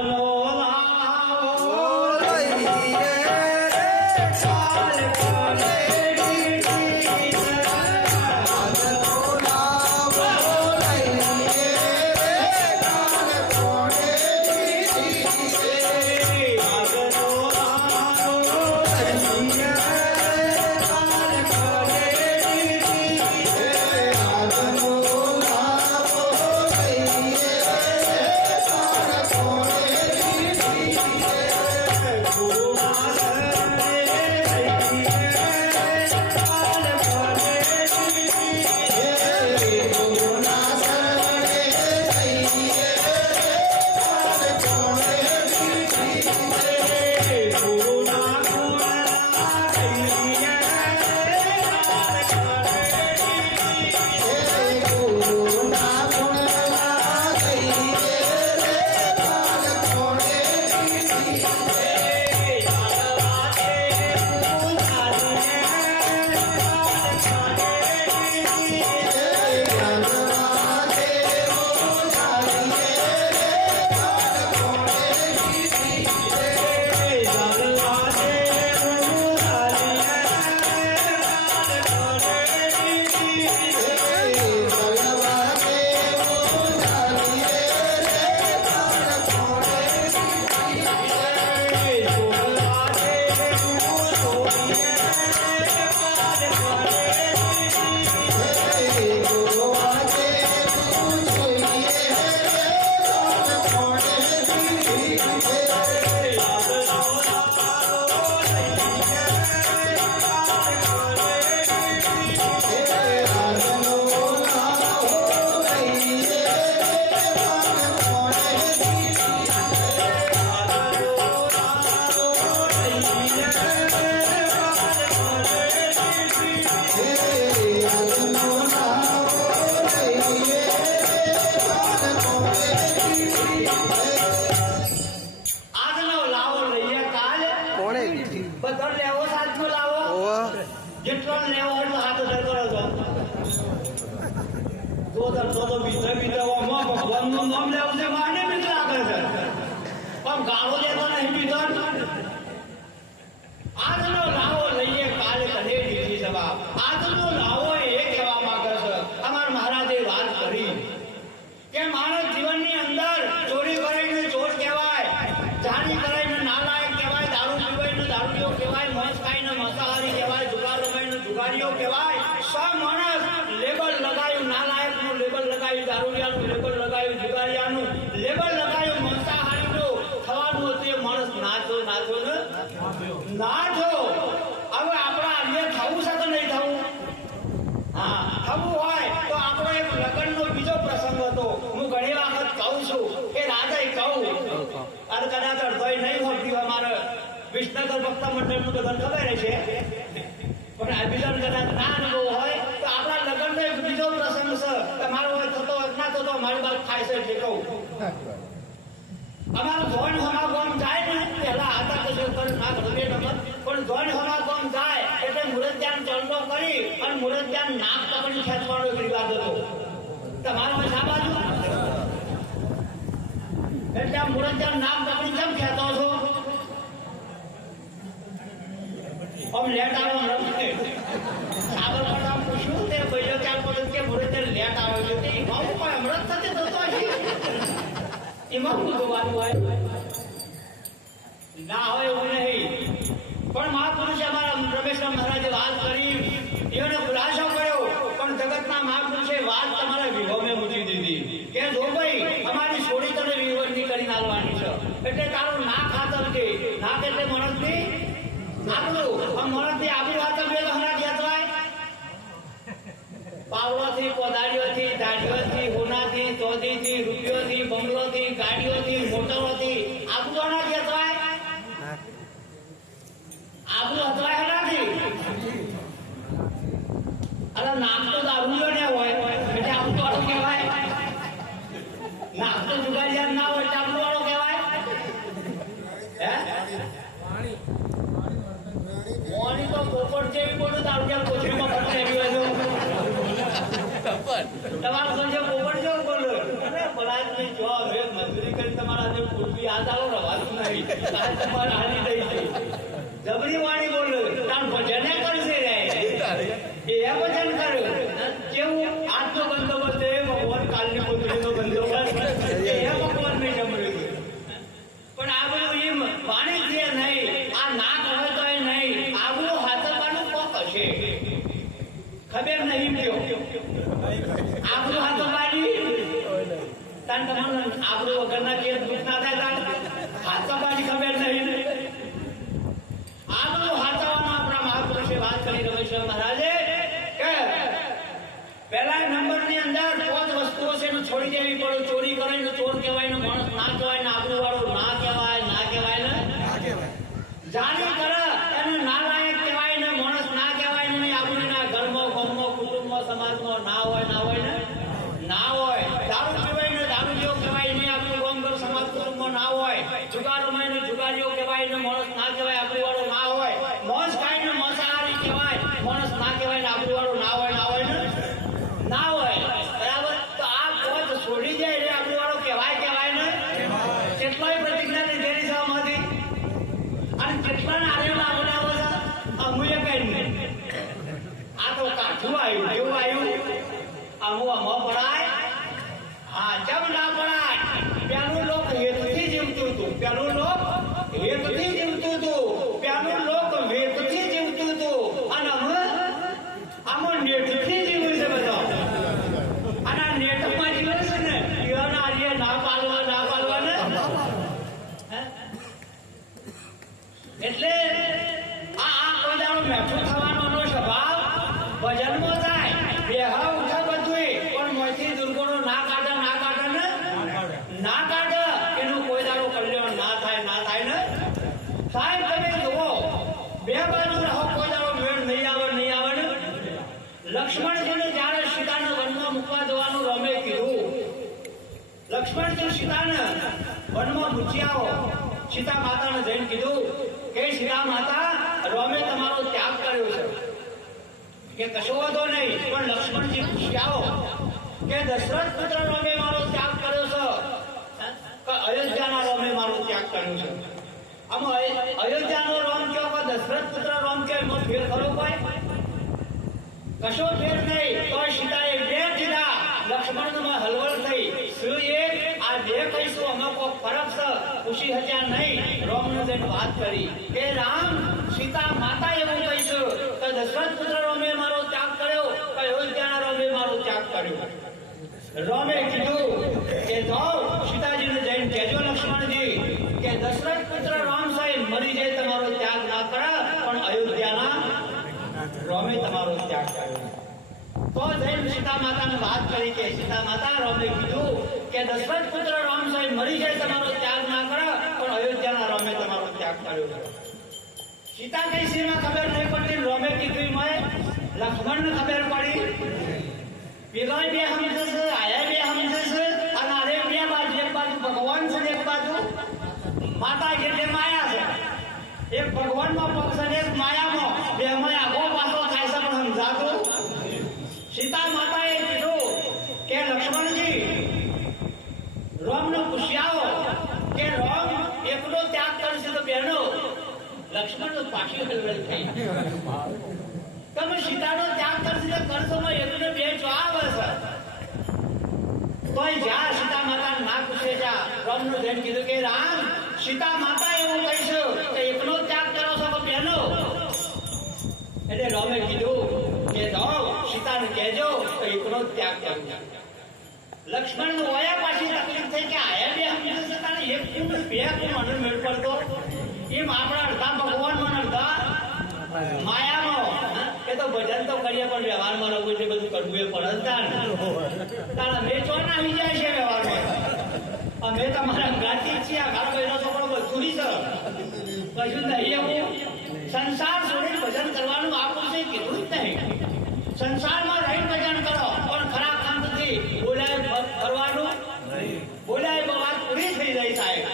તો બીજા ભગવાનનું નામ લેવું છે માને બીજ લાગે છે પણ ગાળો દેતો નહીં બીજો આજનો લાવો લઈએ કાલે કને દીધી જવાબ આજનો લાવો એ કહેવા માંગે છે અમાર મહારાજે વાત કરી કે માનવ જીવનની અંદર ચોરી કરીને ચોર કહેવાય જાણી કરીને નાલાયક કહેવાય દારૂ પીવાયને દારૂડીઓ કહેવાય મોસ ખાઈને માંસાહારી કહેવાય જુગાર રમાઈને જુગારીઓ કહેવાય સૌ માણસ લેબલ લગાવ્યું નાલાયકનું લેબલ લગાવ્યું દારૂડિયાનું લેબલ લગાવ્યું જુગારિયાનું લેબલ લગાવ્યું માંસાહારીનું થવાનું હતું એ માણસ નાચો ને નાચો હવે આપણા અન્ય થવું છે કે નહીં થવું હા થવું હોય તો આપણો એક લગ્નનો બીજો પ્રસંગ હતો હું ઘણી વખત કહું છું કે રાજાએ કહું અને કદાચ અડધોય નહીં હોતી અમારે વિસનગર ભક્ત મંડળનું લગ્ન ખબર છે પણ આ બીજો કદાચ ના અનુભવ હોય તો આપણા લગ્નનો એક બીજો પ્રસંગ છે તમારો હોય થતો ના થતો અમારી વાત થાય છે એટલે કહું અમારું ધોન સમાગમ જાય ને પહેલા હતા તો શું ના ઘરે નંબર પણ ધોન સમાગમ જાય એટલે મુરત્યાન ચરણો કરી અને મુરત્યાન નાક પકડી ખેંચવાનો એક રિવાજ હતો તમારો શા બાજુ એટલે આ મુરત્યાન નાક પકડી કેમ ખેંચો છો આમ લેટ આવો રમતે સાબરકાંઠા પૂછ્યું તે ભાઈઓ ચાલ પડે કે મુરત્યાન લેટ આવે છે તે ભાવ કોઈ અમૃત થતી થતો હશે એમાં ભગવાન હોય ના હોય એવું નહીં પણ મહાપુરુષે અમારા રમેશરામ મહારાજે વાત કરી એનો ખુલાસો કર્યો પણ જગતના મહાપુરુષે વાત તમારા વિભવને મૂકી દીધી કે જો ભાઈ અમારી છોડી તને વિવરની કરી નાખવાની છે એટલે તારું ના ખાતર કે ના એટલે માણસની આપણું માણસની આપણી વાત બે હમણાં કહેવાય પાવડોથી કોદાળીઓથી દાઢીઓથી હોનાથી ચોધીથી રૂપિયોથી બંગલોથી ગાડીઓથી મોટરોથી આપણું ના કહેવાય આપણું હતવાય નથી અરે નામ તો દારૂડિયો ને હોય એટલે આપણું વાળો કહેવાય નામ તો જુગારિયા ના હોય એટલે આપણું વાળો કહેવાય હે મોની તો પોપટ જેવી બોલું દારૂડિયા કોચરીમાં ફરતી એવી હોય તમારો સંજય પોપટ જેવું બોલો પલાજની જો હવે મજૂરી કરી તમારા જે પૂર્વી યાદ આવો રવાતું નહીં તમારે હાલી દઈ છે જબરી વાણી બોલો તાર ભજને કરશે રે એ ભજન કર્યું કેવું આજનો બંદોબસ્ત એ ભગવાન કાલની પુત્રીનો બંદોબસ્ત એ ભગવાન નહીં જમર્યું પણ આ બધું એમ વાણી છે નહીં આ ના કહે તો એ નહીં આપણું હાથવાનું કોક હશે ખબર નહીં કયો આપણું હાથો પાડી તાન તમારું આપણું વગરના જે દુઃખ ના થાય હાથો પાડી ખબર નહીં આપણું હાથવાનું આપણા મહાપુરુષે વાત કરી રમેશ્વર મહારાજે કે પહેલા નંબરની અંદર 5 વસ્તુઓ છે એનું છોડી દેવી પડે ચોરી કરે ને ચોર કહેવાય ને માણસ ના કહેવાય ને આપણું વાળું ના કહેવાય ને જાણી કરે એને નાલાયક કહેવાય ને માણસ ના કહેવાય ને આપણું ના ઘરમાં ગામમાં કુટુંબમાં સમાજમાં ના હોય ને ના હોય દારૂ પીવાય ને દારૂ જેવો કહેવાય ને આપણું ગામ ઘર સમાજ કુટુંબમાં ના હોય જુગાર રમાય ને જુગારીઓ કહેવાય ને માણસ ના કહેવાય આપણું વાળો ના હોય મોસ ખાય ને માંસાહારી કહેવાય માણસ ના કહેવાય ને આપણું વાળો ના હોય ને ના હોય બરાબર તો આ પોત છોડી જાય એટલે આપણું વાળો કહેવાય ને કેટલાય પ્રતિજ્ઞા લીધેલી છે આમાંથી અને કેટલાને આરેલા બોલાવો છે અમુએ કઈ નહીં આ તો કાઠું આવ્યું કેવું આવ્યું આમાં પડાય હા જેમ ના પડાય પેલું લોક હેતથી જીવતું હતું પેલું લોક હેતથી જીવતું હતું પેલું લોક વેતથી જીવતું હતું અને આમાં નેટથી જીવ્યું છે બધા અને આ નેટમાં જીવે છે ને એવાના આર્ય ના પાલવા ને એટલે આ કોઈ દાડો મેઠું થવાનો સ્વભાવ ભજનમાં થાય બેહા ઉઠા બધું પણ મોંથી દુર્ગુણો ના કાઢે ને ના કાઢે એનું કોઈ દાડો કલ્યાણ ના થાય ને સાહેબ તમે જુઓ બે બાજુ રહો કોઈ દાડો મેળ નહીં આવે ને લક્ષ્મણજીને જ્યારે સીતાને વનમાં મૂકવા જવાનું રમે કીધું લક્ષ્મણજી સીતાને વનમાં મૂકી આવો સીતા માતાને જઈને કીધું કે શ્રી માતા રોમે તમારો ત્યાગ કર્યો છે કે કશો વાંધો નહીં પણ લક્ષ્મણજી પૂછી આવો કે દશરથ પુત્ર રામે મારો ત્યાગ કર્યો છે કે અયોધ્યાના રામે મારો ત્યાગ કર્યો છે. આમાં અયોધ્યાનો રામ કયો કે દશરથ પુત્ર રામ કયો એમાં ફેર ખરો કોઈ? કશો ફેર નહીં. તો સીતાએ બે દીધા, લક્ષ્મણમાં હલવલ થઈ. શું એક આ બે કહીશું અમે કોઈ ફરક છે ખુશી હત્યા નહીં. રામને જઈને વાત કરી કે રામ સીતા માતા એવું કહીશું કે દશરથ પુત્ર રામે મારો ત્યાગ કર્યો કે અયોધ્યાના રામે મારો ત્યાગ કર્યો. રામે કીધું કે જાઓ સીતાજીને જઈને કહેજો લક્ષ્મણજી કે દશરથ પુત્ર રામ સાહેબ મરી જાય તમારો ત્યાગ ના કરે પણ અયોધ્યાના રામે તમારો ત્યાગ કર્યો. તો જઈને સીતા માતાને વાત કરી કે સીતા માતા રામે કીધું કે દશરથ પુત્ર રામ સાહેબ મરી જાય તમારો ત્યાગ ના કરે પણ અયોધ્યાના રામે તમારો ત્યાગ કર્યો. સીતા કઈ સીમાં ખબર નહીં પડતી, રામે કીધું મેં લક્ષ્મણને ખબર પડી. પેલા બે સમજે છે, આયા બે સમજે છે અને અરે બે બાજુ, એક બાજુ ભગવાન છે એક બાજુ માતા એટલે માયા છે. એક ભગવાનમાં પક્ષ અને એક માયામાં બેમાં આગો પાછો થાય છે પણ સમજાતું. સીતા માતાએ કીધું કે લક્ષ્મણજી રામને પૂછ્યાઓ કે રામ એકલો ત્યાગ કરશે તો બેનો લક્ષ્મણ તો પાછી હલવેલ થઈ. તમે સીતાનો ત્યાગ કરશે તો કરશો એકને બે જવાબ હશે. કોઈ જ્યાં સીતા માતા ના પૂછે જા રામનું ધ્યાન કીધું કે રામ સીતા માતા એવું કહીશું કે એકનો ત્યાગ કરો છો તો બેનો. એટલે રામે કીધું કે જાઓ સીતાને કહેજો તો એકનો ત્યાગ કરું. લક્ષ્મણ ઓયા પાછી તકલીફ થઈ કે આયા બે સમજે છે તારે એક કેમ બે કેમ મને મેળ પડતો. એમ આપણા અડધા ભગવાનમાં અડધા માયામાં. એ તો ભજન તો કરીએ પણ વ્યવહારમાં રહું એટલે બધું કરવું એ પડે તારા મેં ચો નાહી જાય છે વ્યવહારમાં. અમે તમારા ગાતી છીએ, આ ઘર બહેનો છોકરો બધું છે કશું નહીં. એવું સંસાર છોડીને ભજન કરવાનું આપણું છે કીધું જ નહીં. સંસારમાં રહીને ભજન કરો પણ ખરા કામથી બોલાય કરવાનું બોલાય વાત પૂરી થઈ જાય સાહેબ.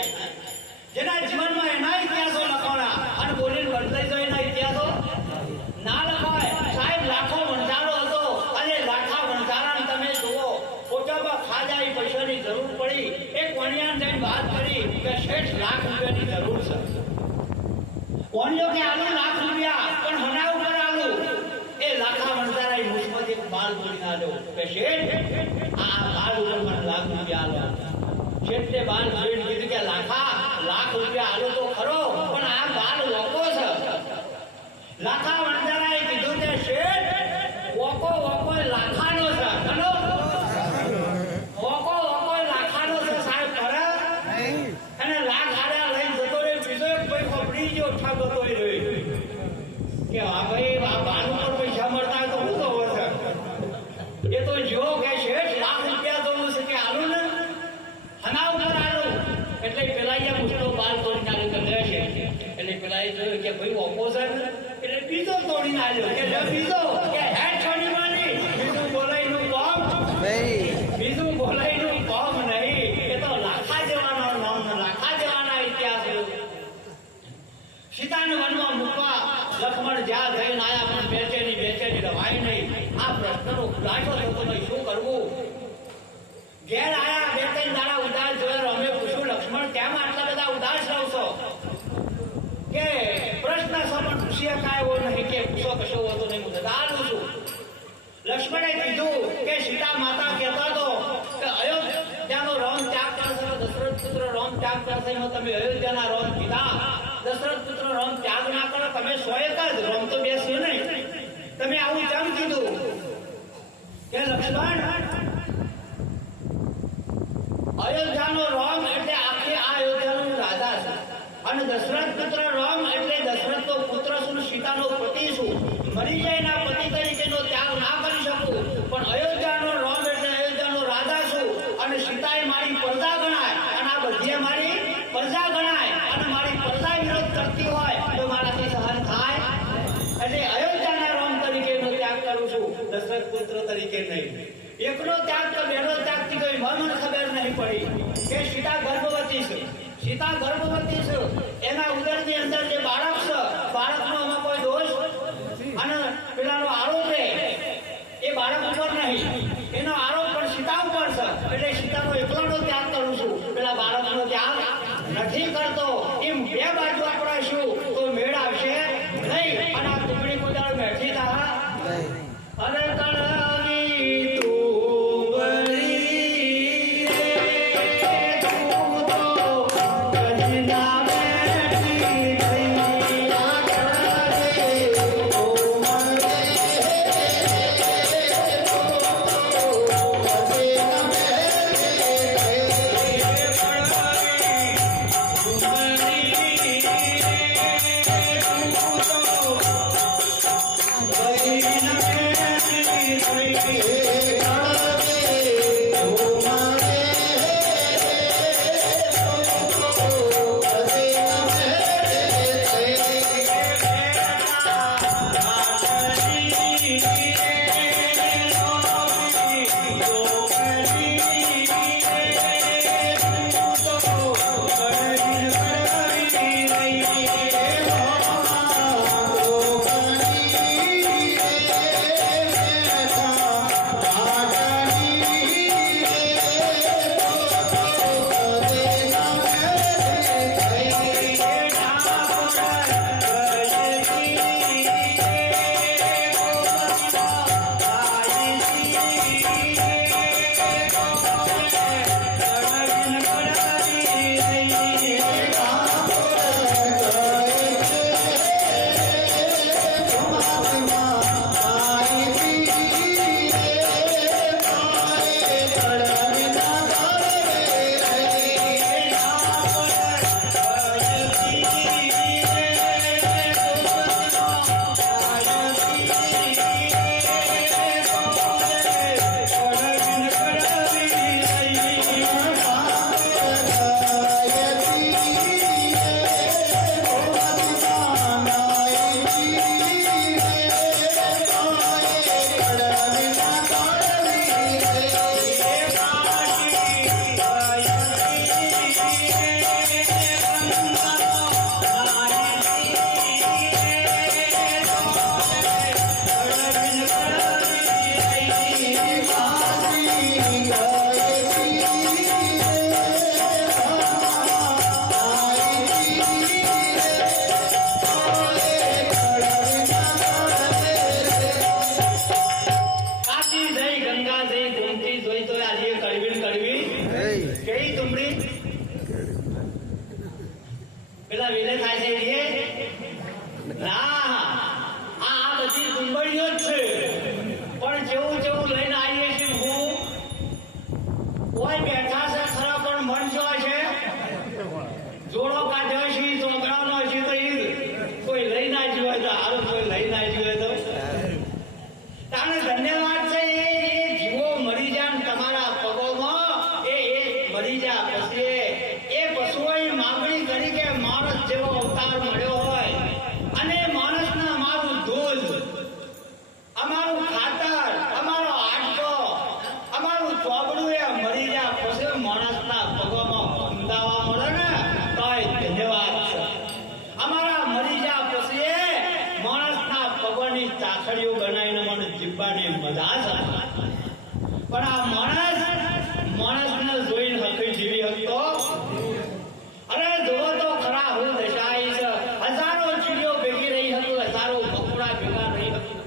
જેના જીવનમાં એના ઇતિહાસો લખવાના અને બોલીને બદલાઈ જાય એના ઇતિહાસો ના લખાય સાહેબ. લાખો વણઝારો હતો અને લાખા વણઝારાને તમે જુઓ પોતામાં ખાજાઈ પૈસાની જરૂર પડી. એક વણિયાને જઈને વાત કરી કે શેઠ લાખ રૂપિયાની જરૂર છે. વણિયો કે આલુ લાખ રૂપિયા પણ હના ઉપર આલુ. એ લાખા વણઝારાએ મુસમત એક બાલ બોલીને આલ્યો કે શેઠ આ બાલ ઉપર મને લાખ રૂપિયા આલો. શેઠે બાલ જોઈને કીધું કે લાખા લાખ રૂપિયા આલો તો ખરો પણ આ બાલ વોકો છે. લાખા વણઝારાએ કીધું કે શેઠ વોકો વોકો લાખાનો છે. ખરો વોકો વોકો લાખાનો છે સાહેબ ખરા. અને લાખ હાડા લઈને જતો રે બીજો એક ભાઈ પકડી ગયો ઠાકો તો કે આ ભાઈ આ બાલ ઉપર પૈસા મળતા હોય તો હું તો હોય. એ તો જો કે શેઠ લાખ રૂપિયા તો છે કે આલું ને હના ઉપર આલું. એટલે પેલા અહીંયા મુશ્કેલ બાલ તોડી નાખ્યો કે લેશે. એટલે પેલા એ જોયું કે ભાઈ ઓપોઝર એટલે બીજો તોડી નાખ્યો કે બીજો કે હેડ છોડી મારી બીજું બોલાઈનું કોમ બીજું બોલાઈનું કોમ નહીં. એ તો લાખા જેવાનો નામ લાખા જેવાના ઇતિહાસ. સીતાને વનમાં મૂકવા લક્ષ્મણ જ્યાં જઈને આયા પણ બેચેની રવાય નહીં. આ પ્રશ્નનો ખુલાસો થતો નહીં શું કરવું. ઘેર આયા બે ત્રણ દાડા ઉદાસ જોયા. અમે પૂછ્યું લક્ષ્મણ કેમ આટલા બધા ઉદાસ રહો છો? કે પ્રશ્ન છો પણ પૂછી શકાય એવો નહીં કે પૂછો કશો હોતો નહીં હું દાદા છું. લક્ષ્મણે કીધું કે સીતા માતા કહેતા હતો કે અયોધ્યાનો રામ ત્યાગ કરશે દશરથ પુત્ર રામ ત્યાગ કરશે એમાં તમે અયોધ્યાના રામ કીધા. દશરથ પુત્ર રામ ત્યાગ ના કરો તમે સો એક જ રામ તો બેસ્યું નહીં. તમે આવું કેમ કીધું કે લક્ષ્મણ અયોધ્યાનો રામ એટલે આખી આ અયોધ્યાનો રાજા છે અને દશરથ પુત્ર રામ એટલે દશરથનો પુત્ર છું, સીતાનો પતિ છું. મરી જાય ના પતિ તરીકેનો ત્યાગ ના કરી શકું પણ અયોધ્યાનો રામ એટલે અયોધ્યાનો રાજા છું અને સીતાએ મારી પ્રજા ગણાય અને આ બધી મારી પ્રજા ગણાય અને મારી પ્રજા વિરોધ કરતી હોય તો મારાથી સહન થાય. એટલે અયોધ્યાના રામ તરીકેનો ત્યાગ કરું છું, દશરથ પુત્ર તરીકે નહીં. એકનો ત્યાગ તો બેનો ત્યાગ થી કોઈ મને ખબર નહીં પડી કે સીતા ગર્ભવતી છે. સીતા ગર્ભવતી છે એના ઉદરની અંદર જે બાળક છે બાળકનો આમાં કોઈ દોષ અને પેલાનો આરોપ એ બાળક ઉપર નહીં. એનો આરોપ પણ સીતા એટલે સીતાનો એકલાનો ત્યાગ કરું છું, પેલા બાળકનો ત્યાગ નથી કરતો. એમ બે બાજુ આપણે શું તો મેળ આવશે નહીં. અને આ ટુકડી કોદાળ બેઠી થા અને કળાવી તું બળી રે, તું તો કજના બેઠી થઈ. આ કળાવી તું પેલા વેલે થાય છે એ ના આ બધી કુંબળીઓ જ છે. પણ જેવું જેવું લઈને આવીએ છીએ હું કોઈ બેઠા છે ખરા પણ મન જો છે જોડો કાઢ્યો છે ચોકડાનો છે તો એ કોઈ લઈ ના જોવે તો હારું, કોઈ લઈ ના જોવે તો તાને ધન્યવાદ છે. એ જીવો મરી જાય તમારા પગોમાં એ મરી જાય પછી એ પશુઓએ માંગણી કરી કે માણસ જેવો અવતાર મળ્યો હોય અને માણસને અમારું દૂધ, અમારું ખાતર, અમારો હાડકો, અમારું ચોબડું એ મરી જાય પછી માણસના પગોમાં ઊંડાવા મળે ને તો ધન્યવાદ છે. અમારા મરી જાય પછી એ માણસના પગોની ચાખડીઓ બનાવીને મને જીવવાની મજા છે. પણ આ માણસને જોઈને હકી જીવી હતો. અરે જોવો તો ખરા હું દશાઈ છે. હજારો ચીડીઓ ભેગી રહી હતું, હજારો બકરા ભેગા રહી હતું,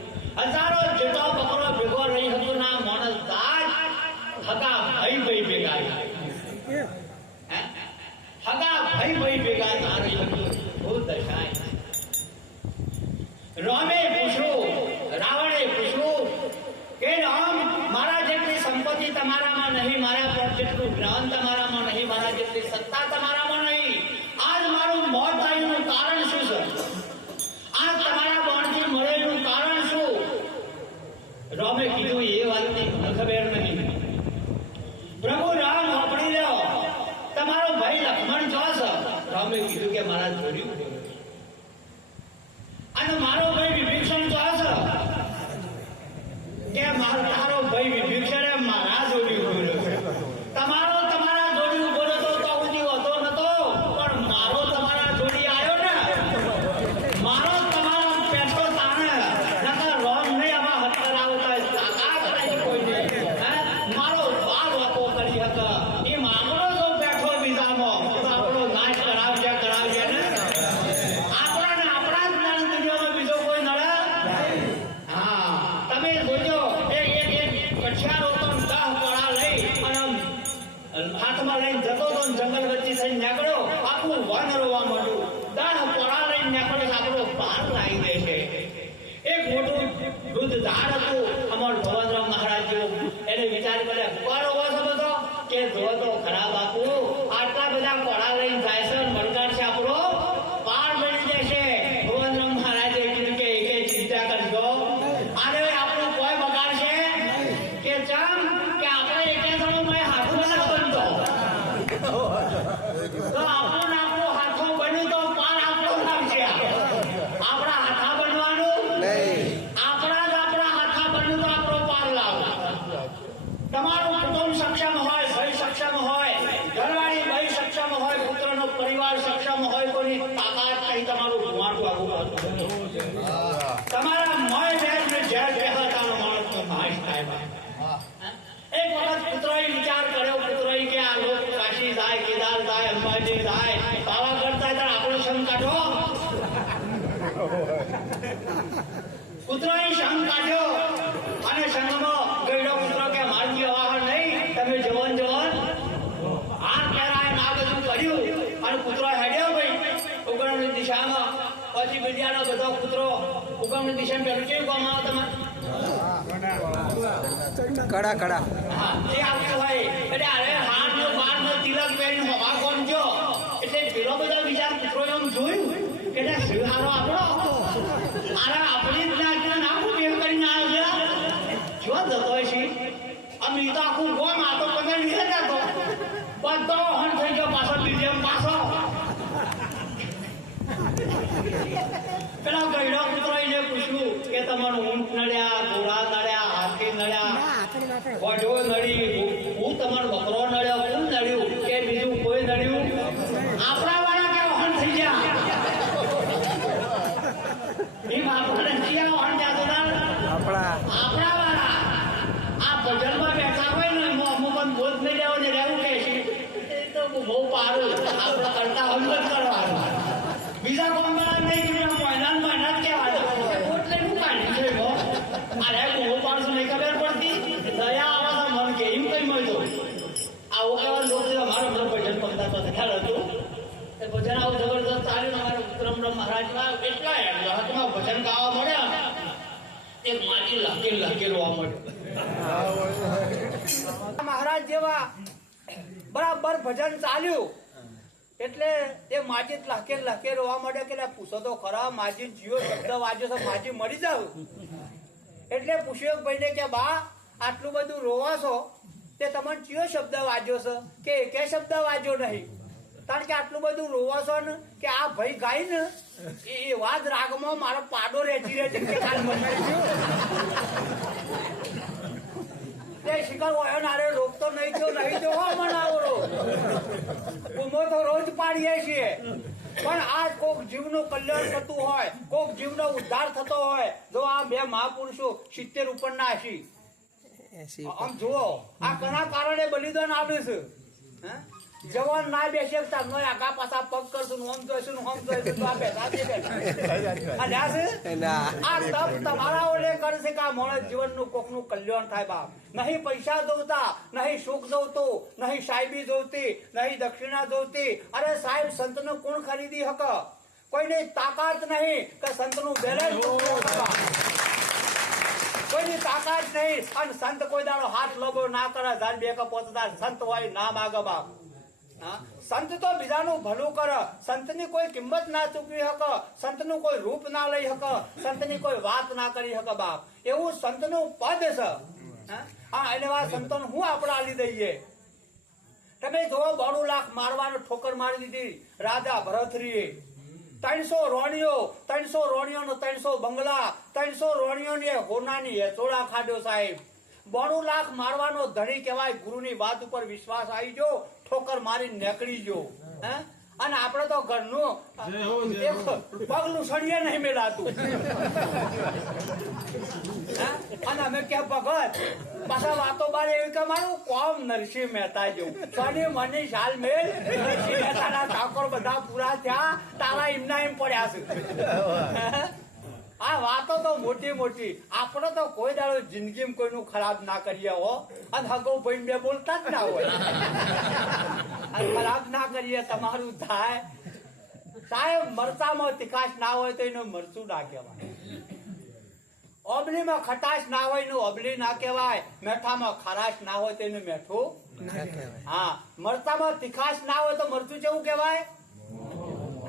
હજારો જેટલો બકરો ભેગો રહી હતું ના માણસ જાત હગા ભાઈ ભેગા હગા ભાઈ ભેગા ના રહી હતું. હું દશાઈ રામે પૂછ્યું, રાવણે પૂછ્યું કે રામ મારા જેટલી સંપત્તિ તમારામાં નહીં, મારા પર જેટલું જ્ઞાન તમારામાં નહીં, મારા જેટલી સત્તા તમારામાં નહીં, આજ મારું મોત આવ્યું કારણ શું છે? આ તમારા બાણથી મળેલું કારણ શું? રામે કીધું એ વાતની મને ખબર નહીં. પ્રભુ રામ વાપરી લ્યો, તમારો ભાઈ લક્ષ્મણ જો છે. રામે કીધું કે મારા જોડ્યું અને મારો ભાઈ વિભીષણ જો છે કે તારો ભાઈ વિભીષણ મારા જોડી ઉભો રહ્યો છે. તમારા જોડી ઉભો રહ્યો તો સુધી હોતો નથી. હાથમાં લઈને જતો તો જંગલ વચ્ચે થઈને નીકળ્યો, આખું વન રોવા માંડ્યું. દાણ પોળા લઈને નીકળ્યો, આપણો પાર લાવી દે છે. એક મોટું વૃદ્ધ ઝાડ હતું અમારું ભગવાનરામ મહારાજ જેવું. એને વિચાર કર્યા, કોણ હોવો છો બધો? કે જો તો ખરા બાપુ, આટલા બધા કોળા લઈને જાય છે, મળકાર છે આપણો પાર મળી જશે. ભગવાનરામ મહારાજે કીધું કે એકે ચિંતા કરજો, આને આપણું કોઈ બગાડશે કે ચમ કે આપણે એકે સમયમાં હાથો ના બનતો, તો આપણું હાથો બન્યું તો પાર આપણો લાગશે. આપણા હાથા બનવાનું નહીં. આપણા હાથા બન્યું તો આપણો પાર લાવ. તમારું કુટુંબ સક્ષમ હોય, ભાઈ સક્ષમ હોય, ઘરવાળી ભાઈ સક્ષમ હોય, પુત્રનો પરિવાર સક્ષમ હોય, કોની તાકાત નહીં તમારું ભુવાણું આગું પાછું. તમારા મોય વેદ ને ઝેર કહેવાતાનો માણસનો નાશ થાય. એક વખત પુત્રોએ વિચાર કર્યો, પુત્રોએ કે આ લોક કાશી જાય, કેદાર જાય, અંબાજી જાય, પાવાગઢ જાય, ત્યારે આપણો સંગ કાઢો. પુત્રોએ સંગ કાઢ્યો અને સંગમાં ગયડો પુત્ર કે માર્ગી વાહન નહીં, તમે જવાન હાથ પહેરાય આ બધું કર્યું અને પુત્રો હેડ્યો ભાઈ ઉગમની દિશામાં. પછી બીજાના બધા પુત્રો ઉગમની દિશામાં પેલું કેવું કામ આવે તમારે? કડા કડા. હા, એ આવતું હોય એટલે અરે હાથનો બારનો તિલક પહેરીને હવા કોણ જો એટલે પેલો બધા બીજા પુત્રો એમ જોયું કે શિવહારો આપણો અરે આપણી જ્ઞાતિના નાખું બેન કરીને આવ્યો છે, જો જતો છે. અમે તો આખું ગોમ આ તો પગાર લીધે જતો બધો હન થઈ ગયો પાછો બીજે પાછો. પેલા ગયડો પુત્રો એને પૂછ્યું કે તમારું ઊંટ નડ્યા, ઘોડા નડ્યા, હાથી નડ્યા, ગોઢો નડી, હું તમારો બકરો નડ્યો, કોણ નડ્યું કે બીજું કોઈ નડ્યું? આપણા વાળા કેવો હન થઈ ગયા. આપણા વાળા આ ભજનમાં બેઠા હોય ને અમુક બોધ નહીં રહેવો ને રહેવું કે છે એ તો બહુ પારું આપણે કરતા હમ જ કરવાનું. બીજા કોમવાળા નહીં મહિના કહેવાનું એટલે હું કાઢી છે અરે બહુ પાડશું નહીં ખબર પડતી. દયા આવા મન કે એમ કઈ મળ્યો આવો કેવા લોકો અમારે હમણાં ભજન પગતા પછી ખ્યાલ હતું. ભજન આવું જબરદસ્ત ચાલ્યું. અમારે ઉત્તરમ મહારાજના એટલા હાથમાં ભજન ગાવા મળ્યા, એક માટી લાગે રોવા મળ્યો. મહારાજ જેવા બરાબર ભજન ચાલ્યું એટલે એ માજી લાખે રોવા મળ્યા કે પૂછો તો ખરા માજી જીવો શબ્દ વાંચ્યો તો માજી મરી જાવ. એટલે પૂછ્યો ભાઈને કે બા આટલું બધું રોવા છો તે તમને કયો શબ્દ વાંચ્યો છે કે શબ્દ વાંચ્યો નહીં, કારણ કે આટલું બધું રોવો છો ને કે આ ભાઈ ગાય ને એવા જ રાગમાં મારો પાડો રેચી રહે છે કે કાલ મરી ગયો. તે શિકાર હોય નારે રોગ તો નહીં જો હો મનાવો રો ઉમો તો રોજ પાડીએ છીએ, પણ આ કોક જીવનું કલ્યાણ થતું હોય, કોક જીવનો ઉદ્ધાર થતો હોય. જો આ બે મહાપુરુષો 70 ઉપરના હશી, આમ જુઓ આ ઘણા કારણે બલિદાન આપે છે. જવાન ના બેસે આગા પાછા પગ કરશું હોમ જોઈશું હોમ જોઈશું તો આ બેઠા આ તપ તમારા ઓલે કરશે કે આ માણસ જીવનનું કોકનું કલ્યાણ થાય. બાપ નહીં પૈસા જોતા, નહીં સુખ જોતું, નહીં સાહેબી જોતી, નહીં દક્ષિણા જોતી. અરે સાહેબ સંતનું કોણ ખરીદી હક? કોઈની તાકાત નહીં કે સંતનું બેલેન્સ કોઈની તાકાત નહીં. અને સંત કોઈ દાડો હાથ લબો ના કરે, જાન બે પોતદાર સંત હોય ના માગે. બાપ સંત તો બીજાનું ભલું કરે, સંતની કોઈ કિંમત ના ચૂકવી હક, સંતનું કોઈ રૂપ ના લઈ હક, સંતની કોઈ વાત ના કરી હક. બાપ એવું સંતનું પદ છે. હા એને વાત સંતોને હું આપણે આલી દઈએ. તમે જોવો 92 લાખ મારવાનો ઠોકર મારી દીધી રાજા ભરથરીએ. 300 રોણીઓ, 300 રોણીઓનો 300 બંગલા, 300 રોણીઓને હોનાની હેચોડા ખાડ્યો. સાહેબ 92 લાખ મારવાનો ધણી કહેવાય. ગુરુની વાત ઉપર વિશ્વાસ આવી ગયો, ઠોકર મારી નીકળી ગયો. અને આપણે તો ઘરનું પગલું સળિયે નહીં મેલાતું. અને અમે કે ભગત પાછા વાતો બાર એવી કે મારું કોમ નરસિંહ મહેતા જેવું શનિ મની શાલ મેલ નરસિંહ મહેતાના ઠાકોર બધા પૂરા થયા, તારા એમના એમ પડ્યા છે. આ વાતો તો મોટી મોટી, આપણે તો કોઈ દાડો જિંદગીમાં કોઈનું ખરાબ ના કરીએ હો. અને હગો ભાઈ બે બોલતા જ ના હોય. અને ખરાબ ના કરીએ તમારું થાય. સાહેબ, મરચામાં તીખાશ ના હોય તો એનું મરચું ના કહેવાય. ઓબલીમાં ખટાશ ના હોય એનું ઓબલી ના કહેવાય. મેઠામાં ખારાશ ના હોય તો એનું મેઠું. હા, મરચામાં તીખાશ ના હોય તો મરચું કેવું કહેવાય?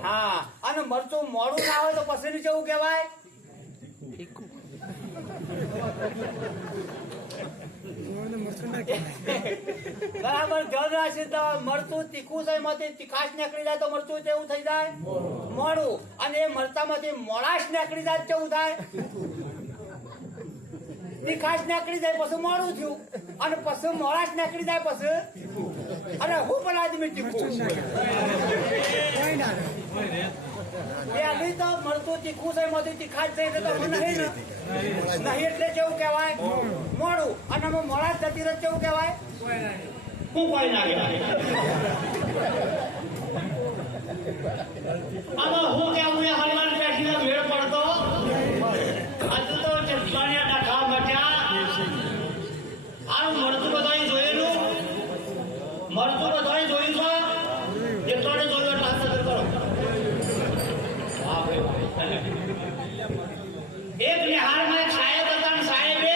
હા, અને મરચું મોડું ના હોય તો પછી કેવું કહેવાય? બરાબર, ધ્યાન રાખી. મરચું તીખું છે, એમાંથી તીખાશ નીકળી જાય તો મરચું કેવું થઈ જાય? મોડું. અને એ મરચામાંથી મોડાશ નીકળી જાય કેવું થાય? તીખાશ નીકળી જાય પછી મોડું થયું, અને પછી મોડાશ નીકળી જાય પછી અરે હું પણ આદમી તીખું. પેલી તો મરચું તીખું છે, એમાંથી તીખાશ થઈ એટલે તો નહીં ને નહીં એટલે કેવું કહેવાય? મોડું. અને અમે મોડાશ જતી રહે કેવું કહેવાય? હું કોઈ ના કહેવાય. આમાં હું કેવું એ હલવાન બેઠીને ભેળ પડતો હજુ તો ચટકાનિયા ડખા મચ્યા. આનું મરચું બધાય જોયેલું, મરચું બધાય જોયું છે. જેટલોને જોયું એટલા સદર કરો. એક નિહાળમાં એક સાહેબ હતા ને સાહેબે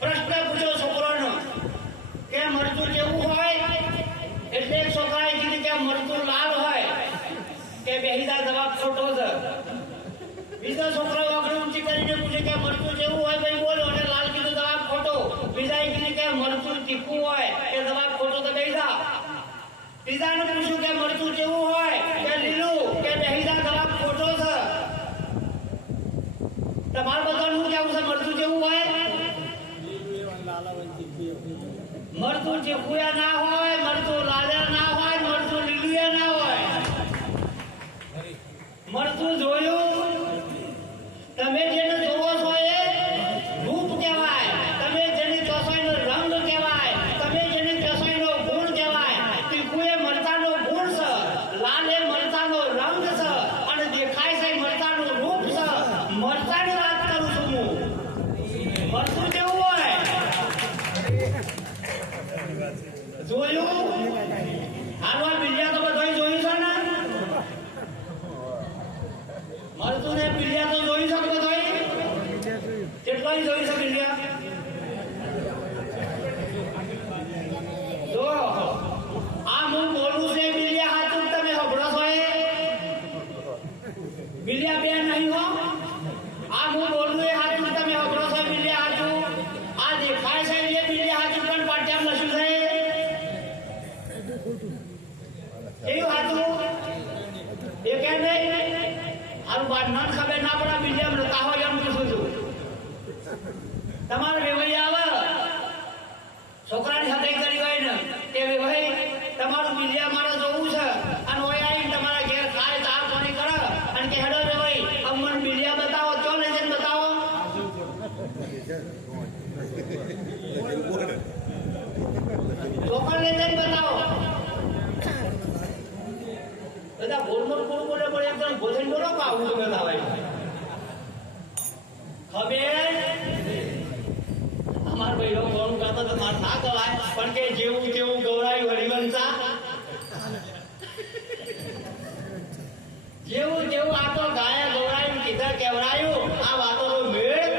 પ્રશ્ન પૂછ્યો છોકરાનો કે મરચું કેવું હોય? એટલે એક છોકરાએ કીધું કે મરચું લાલ હોય. કે બેહીદાર જવાબ ખોટો છે. બીજો છોકરો આગળ ઊંચી કરીને પૂછે કે મરચું કેવું હોય? ભાઈ બોલો. અને લાલ કીધું જવાબ ખોટો. બીજાએ કીધું કે મરચું તીખું હોય. એ જવાબ ખોટો તો બેહીદા. ત્રીજાને પૂછ્યું કે મરચું કેવું હોય? કે લીલું. કે બેહીદા જવાબ ખોટો છે. તમારે બધાનું કેવું છે? મરચું કેવું હોય? મરચું તીખું ના હોય, મરચું લાલ ના હોય, મરચું લીલું ના હોય. મરચું જોયું તમે જેને જોવો છો એ રૂપ કહેવાય. તમે જેની ચોસાઈનો રંગ કહેવાય. તમે જેની ચોસાઈનો ગુણ કહેવાય. તીખું એ મરચાનો ગુણ છે, લાલ એ મરચાનો રંગ છે, અને દેખાય છે મરચાનું રૂપ છે. મરચાની વાત કરું છું હું. મરચું કેવું હોય? જોયું? હાલવા બીજા તો બધા જોયું છે ને? મરચું ને પીલિયા તો જોઈ શકો બધાય? કેટલાય જોઈ શકે પીલિયા? જો આ હું બોલું છે પીલિયા હાચું તમે હબળો છો એ? પીલિયા બે નહીં હો. આ હું બોલું એ હાચું તમે હબળો છો પીલિયા હાચું? આ દેખાય છે એ પીલિયા હાચું પણ પાટિયામ લખ્યું છે એવું હાચું? એ કે નહીં? હારું વાત ના ખબર ના પડે બીજા નતા હોય એમ પૂછું છું. તમારે વેવાઈ આવે છોકરાની હદાઈ કરી હોય ને કે વેવાઈ તમારું બીજા મારે જોવું છે, અને ઓય આવીને તમારા ઘેર ખાય ચા પાણી કરે અને કે હેડો વેવાઈ અમને બીજા બતાવો. ચો લઈ જઈને બતાવો. છોકરા લઈ જઈને બતાવો. બધા બોલ બોલે પણ એકદમ ભોજન બોલો કે આવું તમે લાવાય ખબર? અમાર ભાઈઓ ફોન કરતો તો મારે ના કહેવાય, પણ કે જેવું તેવું ગૌરાયું હરિવંશા. જેવું તેવું આ તો ગાય ગૌરાયું કીધા કેવરાયું. આ વાતોનો મેળ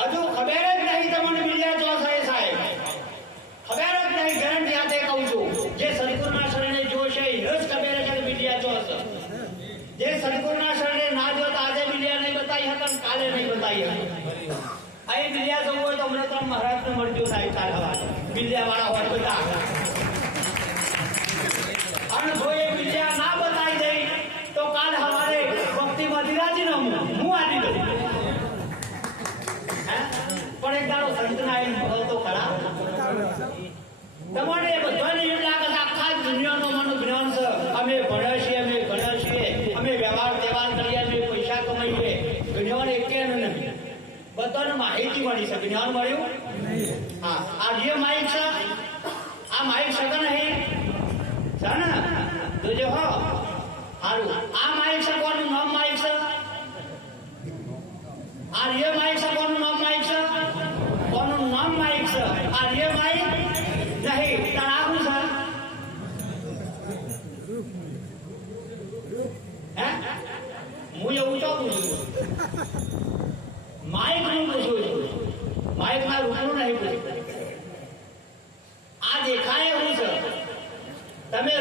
હજુ ખબર જ નહીં તમને બીજા ચોસ છે સાહેબ. ખબર જ નહીં. ગેરંટી સાથે કહું છું, જે સદગુરુના શરણે જોશે એ જ ખબર છે બીજા ચોસ. જે સદગુરુના શરણે ના જોતા આજે બીજા નહીં બતાવી હતા, કાલે નહીં બતાવી હતી. અહીં બીજા જવું હોય તો અમને તો મહારાજને મળજો સાહેબ. કાઢવા બીજા વાળા હોય બધા. અને જો એ બીજા ના બતાવી દઈ તો કાલ સવારે ભક્તિમાંથી રાજીનામું હું આપી દઉં. પણ એક દાડો સંતના આવીને ભગવતો ખરા. તમારે બધાને એમ લાગે છે આખા દુનિયાનો મને જ્ઞાન છે. અમે ભણ્યા છીએ, અમે ભણ્યા છીએ, અમે વ્યવહાર તહેવાર કરીએ, અમે પૈસા કમાઈએ. જ્ઞાન એકે નહીં. બધાને માહિતી મળી છે. જ્ઞાન મળ્યું? હા. આ જે માઇક છે આ માઇક છે કે નહીં? છે ને? જોજો હો. સારું. આ માઇક છે કોનું નામ? માઇક છે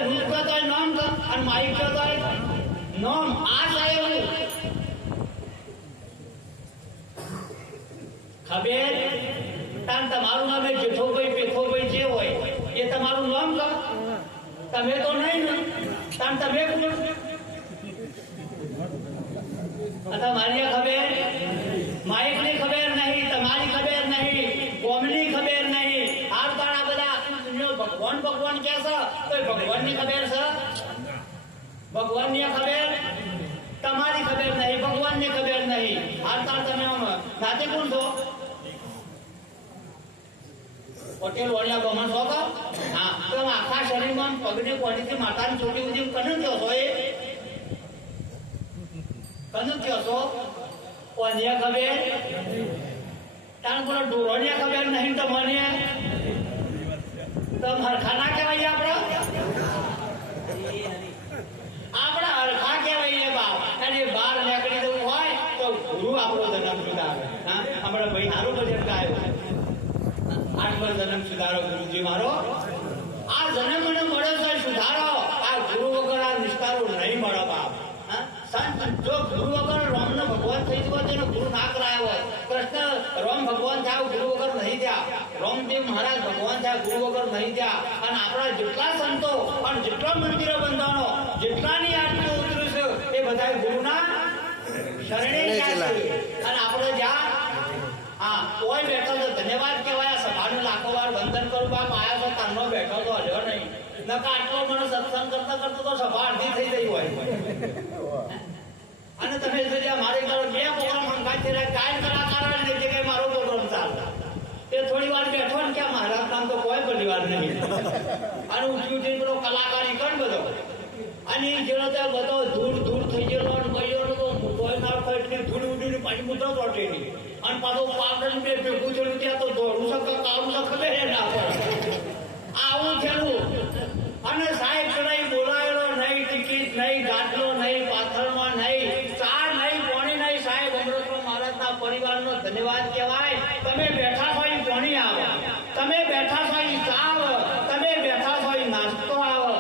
રૂપ કહેતો હોય નામ કર અને માઇક કહેતો હોય નામ આ થાય એવું ખબર તાન તમારું નામ જેઠો ભાઈ પેઠો ભાઈ જે હોય એ તમારું નામ કર તમે તો નહીં ને તાન તમે મારી ખબર માઇક ની ખબર નહીં તમારી ખબર નહીં કોમની ખબર નહીં આ તારા બધા ભગવાન ભગવાન કે છે તો ભગવાન ની ખબર છે ભગવાન ની ખબર તમારી ખબર નહીં ભગવાન ની ખબર નહીં આ તાર તમે સાથે કોણ છો પટેલ વાળા ગમન છો કા હા તો આખા શરીરમાં પગને કોણીથી માતાની ચોટી સુધી કનું થયો છો એ કનું થયો છો કોને ખબર તાણ બોલો ડોરોને ખબર નહીં તમને તો હરખાના કહેવાય આપણે હરખા કહેવાય બાપ અને બહાર નીકળી જવું હોય તો ગુરુ આપણો જન્મ સુધારે હા હમણાં ભાઈ સારું ભજન ગાયો આઠમો જન્મ સુધારો ગુરુજી મારો આ જન્મ મને મળ્યો છે સુધારો આ ગુરુ વગર આ નિષ્ઠારો નહીં મળે બાપ સંત જો ગુરુ વગર રામનો ભગવાન થઈ ગયો તેનો ગુરુ ના કરાયો હોય કૃષ્ણ રામ ભગવાન થયા ગુરુ વગર નહીં થયા રામદેવ મહારાજ ભગવાન થયા ગુરુ વગર નહીં થયા અને આપણા જેટલા સંતો અને જેટલા મંદિરો બંધાણો જેટલાની આરતીઓ ઉતરે છે એ બધા ગુરુના શરણે જાય છે અને આપણે જ્યાં હા કોઈ બેઠો તો ધન્યવાદ કહેવાય સભાનું લાખો વાર વંદન કરું બાપ આયા તો તારનો બેઠો તો હલ્યો નહીં નકા આટલો મને સત્સંગ કરતા કરતા તો સભા અડધી થઈ ગઈ હોય અને તમે જોયા મારે બે પ્રોગ્રામ મંગાઈ છે કાયમ કલાકાર ને જગ્યાએ મારો પ્રોગ્રામ ચાલતા તે થોડી વાર બેઠો ને કે મહારાજ નામ તો કોઈ બધી વાર નહીં અને ઉઠી ઉઠીને પેલો કલાકારી કર બધો અને જેનો ત્યાં બધો ધૂળ ધૂળ થઈ ગયેલો અને ગયો તો કોઈ ના થાય એટલે ધૂળ ઉડીને પાછી મુદ્દા ચોટે નહીં અને પાછો પાવડર બે ભેગું થયેલું ત્યાં તો દોડું શકે કાળું શકે બે ના પડે આવું થયેલું અને સાહેબ કદાઈ બોલાયેલો નહીં ટિકિટ નહીં ગાંઠલો નહીં પાથરમાં નહીં ચા નહીં પાણી નહીં સાહેબ અમૃતરાવ મહારાજના પરિવારનો ધન્યવાદ કહેવાય તમે બેઠા છો એ પાણી આવે તમે બેઠા છો એ ચા આવે તમે બેઠા છો એ નાસ્તો આવે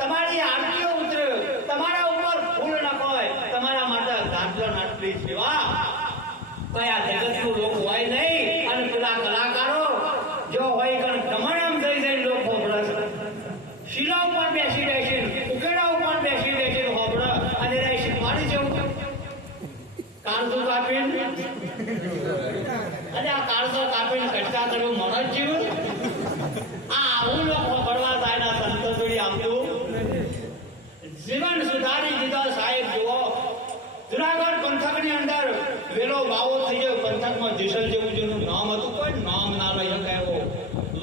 તમારી આરતીઓ ઉતરે તમારા ઉપર ફૂલ નખાય તમારા માટે ગાંઠલો નાટલી સેવા કયા જગતનું લોક હોય નહીં અને પેલા કલાકારો જો હોય કારણ તમામ જઈ જઈ લોક હોબળે શીલા ઉપર બેસી રહે છે ઉકેડા ઉપર બેસી રહે છે હોબળે અને રહે છે મારી જેવું કાળજો કાપીને અને આ કાળજો કાપીને કટકા કર્યું મનોજ જીવ આ આવું લોક હોબળવા થાય ના સંતો જોડી આપતું જીવન સુધારી દીધા સાહેબ જુઓ જુનાગઢ પંથકની અંદર વેલો બાવો થઈ ગયો પંથકમાં જેસલ જેવું જેનું નામ હતું કોઈ નામ ના લઈ શકાય એવો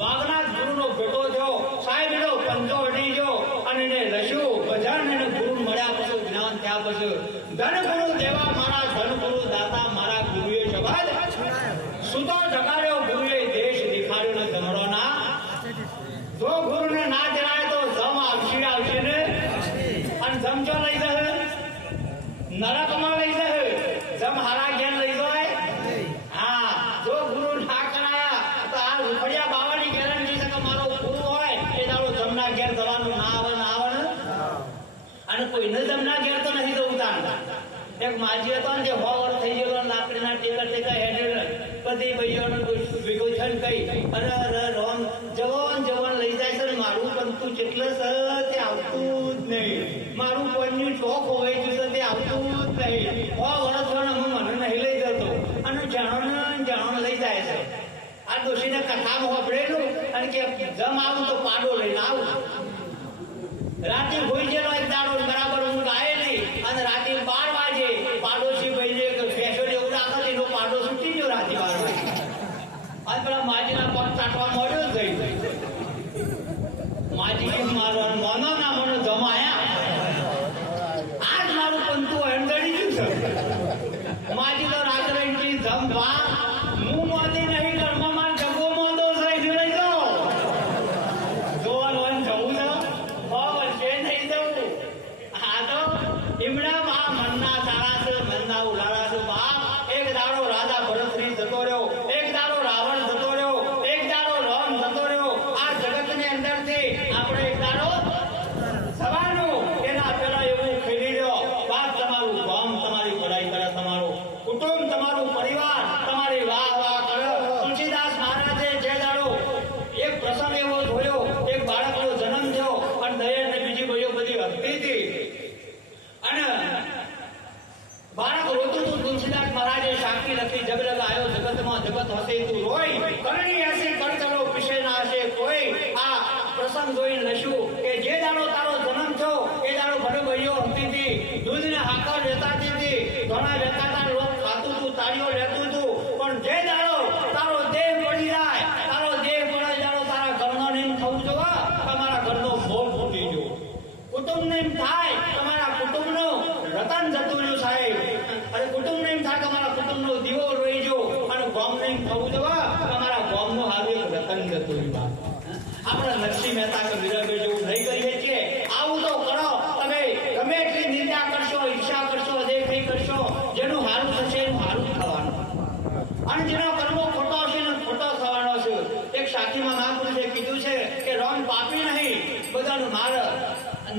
વાઘનાથ ગુરુનો ભેટો થયો સાહેબ એનો પંજો અડી ગયો અને એને લસ્યું ભજન એને ગુરુ મળ્યા પછી જ્ઞાન થયા પછી ધન ગુરુ દેવા મારા ધન ગુરુ દાતા મારા ગુરુએ શબ્દ સુતો જગાડ્યો ગુરુએ દેશ દેખાડ્યો ને જમડો ના જો ગુરુને ના જણાય તો જમ આવશે ને અને જમચો લઈ જશે નરકમાં લઈ જશે જમ હારા જ્ઞાન લઈ જાય હા જો ગુરુ ના કરાયા તો આ રૂપડિયા બાવાની ગેરંટી છે કે મારો ગુરુ હોય એ દાડો જમના ઘેર જવાનું ના આવે અને કોઈને જમના ઘેર તો નથી જવું તાન એક માજી હતો ને જે 100 વર્ષ થઈ ગયેલો લાકડીના ટેકા હેડેલ બધી ભાઈઓને ભેગો થઈને કઈ અરે રોમ જવાન લઈ જાય છે મારું બનતું જેટલે છે તે આવતું જ નહીં મારું કોઈની ચોક હોય છે તે આવતું જ નહીં 100 વર્ષ મને નહીં લઈ જતો અને જાણો લઈ જાય છે આ દોષીને કથામાં હોભળેલું અને કે જમ આવું તો પાડો લઈને આવું રાતે હોઈ ગયેલો એક દાડો બરાબર ઊંઘ આવેલી અને રાતે 12 વાગે પાડોશી ભાઈને ફેશો એવું રાખે એનો પાડો છૂટી ગયો રાતે 12 વાગે અને પેલા માજીના પગ ચાટવા મળ્યો જ ગઈ માજી મારવાનું મોનો ના મને જમાયા આજ મારું પંતું હેંદડી ગયું છે માજી તો રાત્રે જમ વા હું મોદી નહીં ઘરમાં માર જગો મોદો થઈ લઈ જાઓ જોવાનું જવું છે નહીં જવું આ તો ઈમડા માં મનના સારા છે મનના ઉલાળા છે બાપ એક દાડો રાજા ભરતરી જતો રહ્યો એક દાડો રાવણ જતો રહ્યો એક દાડો રામ જતો રહ્યો આ જગતની અંદરથી આપણે એક દાડો પ્રસંગ જોઈને લઈશું કે જે દાડો તારો જન્મ થયો એ દાડો ભલે બળીઓ હતી હતી, દૂધને હાકર વેચાતી હતી, ઘણા વેચાતા લોક ખાતું હતું, તાળીઓ લેતું હતું, પણ જે દાડો તારો દેહ પડી જાય, તારો દેહ પડે દાડો તારા ઘરનો નિયમ થવું જોવા, તમારા ઘરનો ભોગ ફૂટી જો. કુટુંબ નિયમ થાય તમારા કુટુંબનું રતન જતું રહ્યું સાહેબ, અને કુટુંબ નિયમ થાય તમારા કુટુંબનો દીવો રોઈ જો, અને ગોમ નિયમ થવું જોવા તમારા ગોમનો હારું એક રતન જતું રહ્યું. આપણે નરસિંહ મહેતા કે મીરાબાઈ જેવું નહીં કરીએ છીએ. આવું તો કરો તમે, ગમે એટલી નિંદા કરશો, ઈર્ષા કરશો, દેખાઈ કરશો, જેનું હારું થશે એનું હારું થવાનું, અને જેનો કર્મો ખોટો હશે એનો ખોટો થવાનો છે. એક સાખીમાં મહાપુરુષે કીધું છે કે રોમ પાપી નહીં, બધાનું માર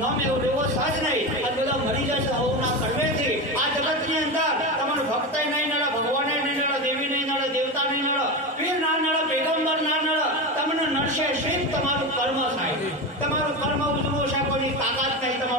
નામ એવું લેવો સહજ નહીં, અને બધા મરી જશે હવના કર્મેથી. આ જગતની અંદર તમારું ભક્ત નહીં નડે, ભગવાને નહીં નડે, દેવી નહીં નડે, દેવતા નહીં નડે, પીર ના નડે, પેગમ્બર ના નડે, તમને નડશે શીખ તમારું કર્મ થાય. તમારું કર્મ ઉજવું છે કોઈની તાકાત નહીં, તમારું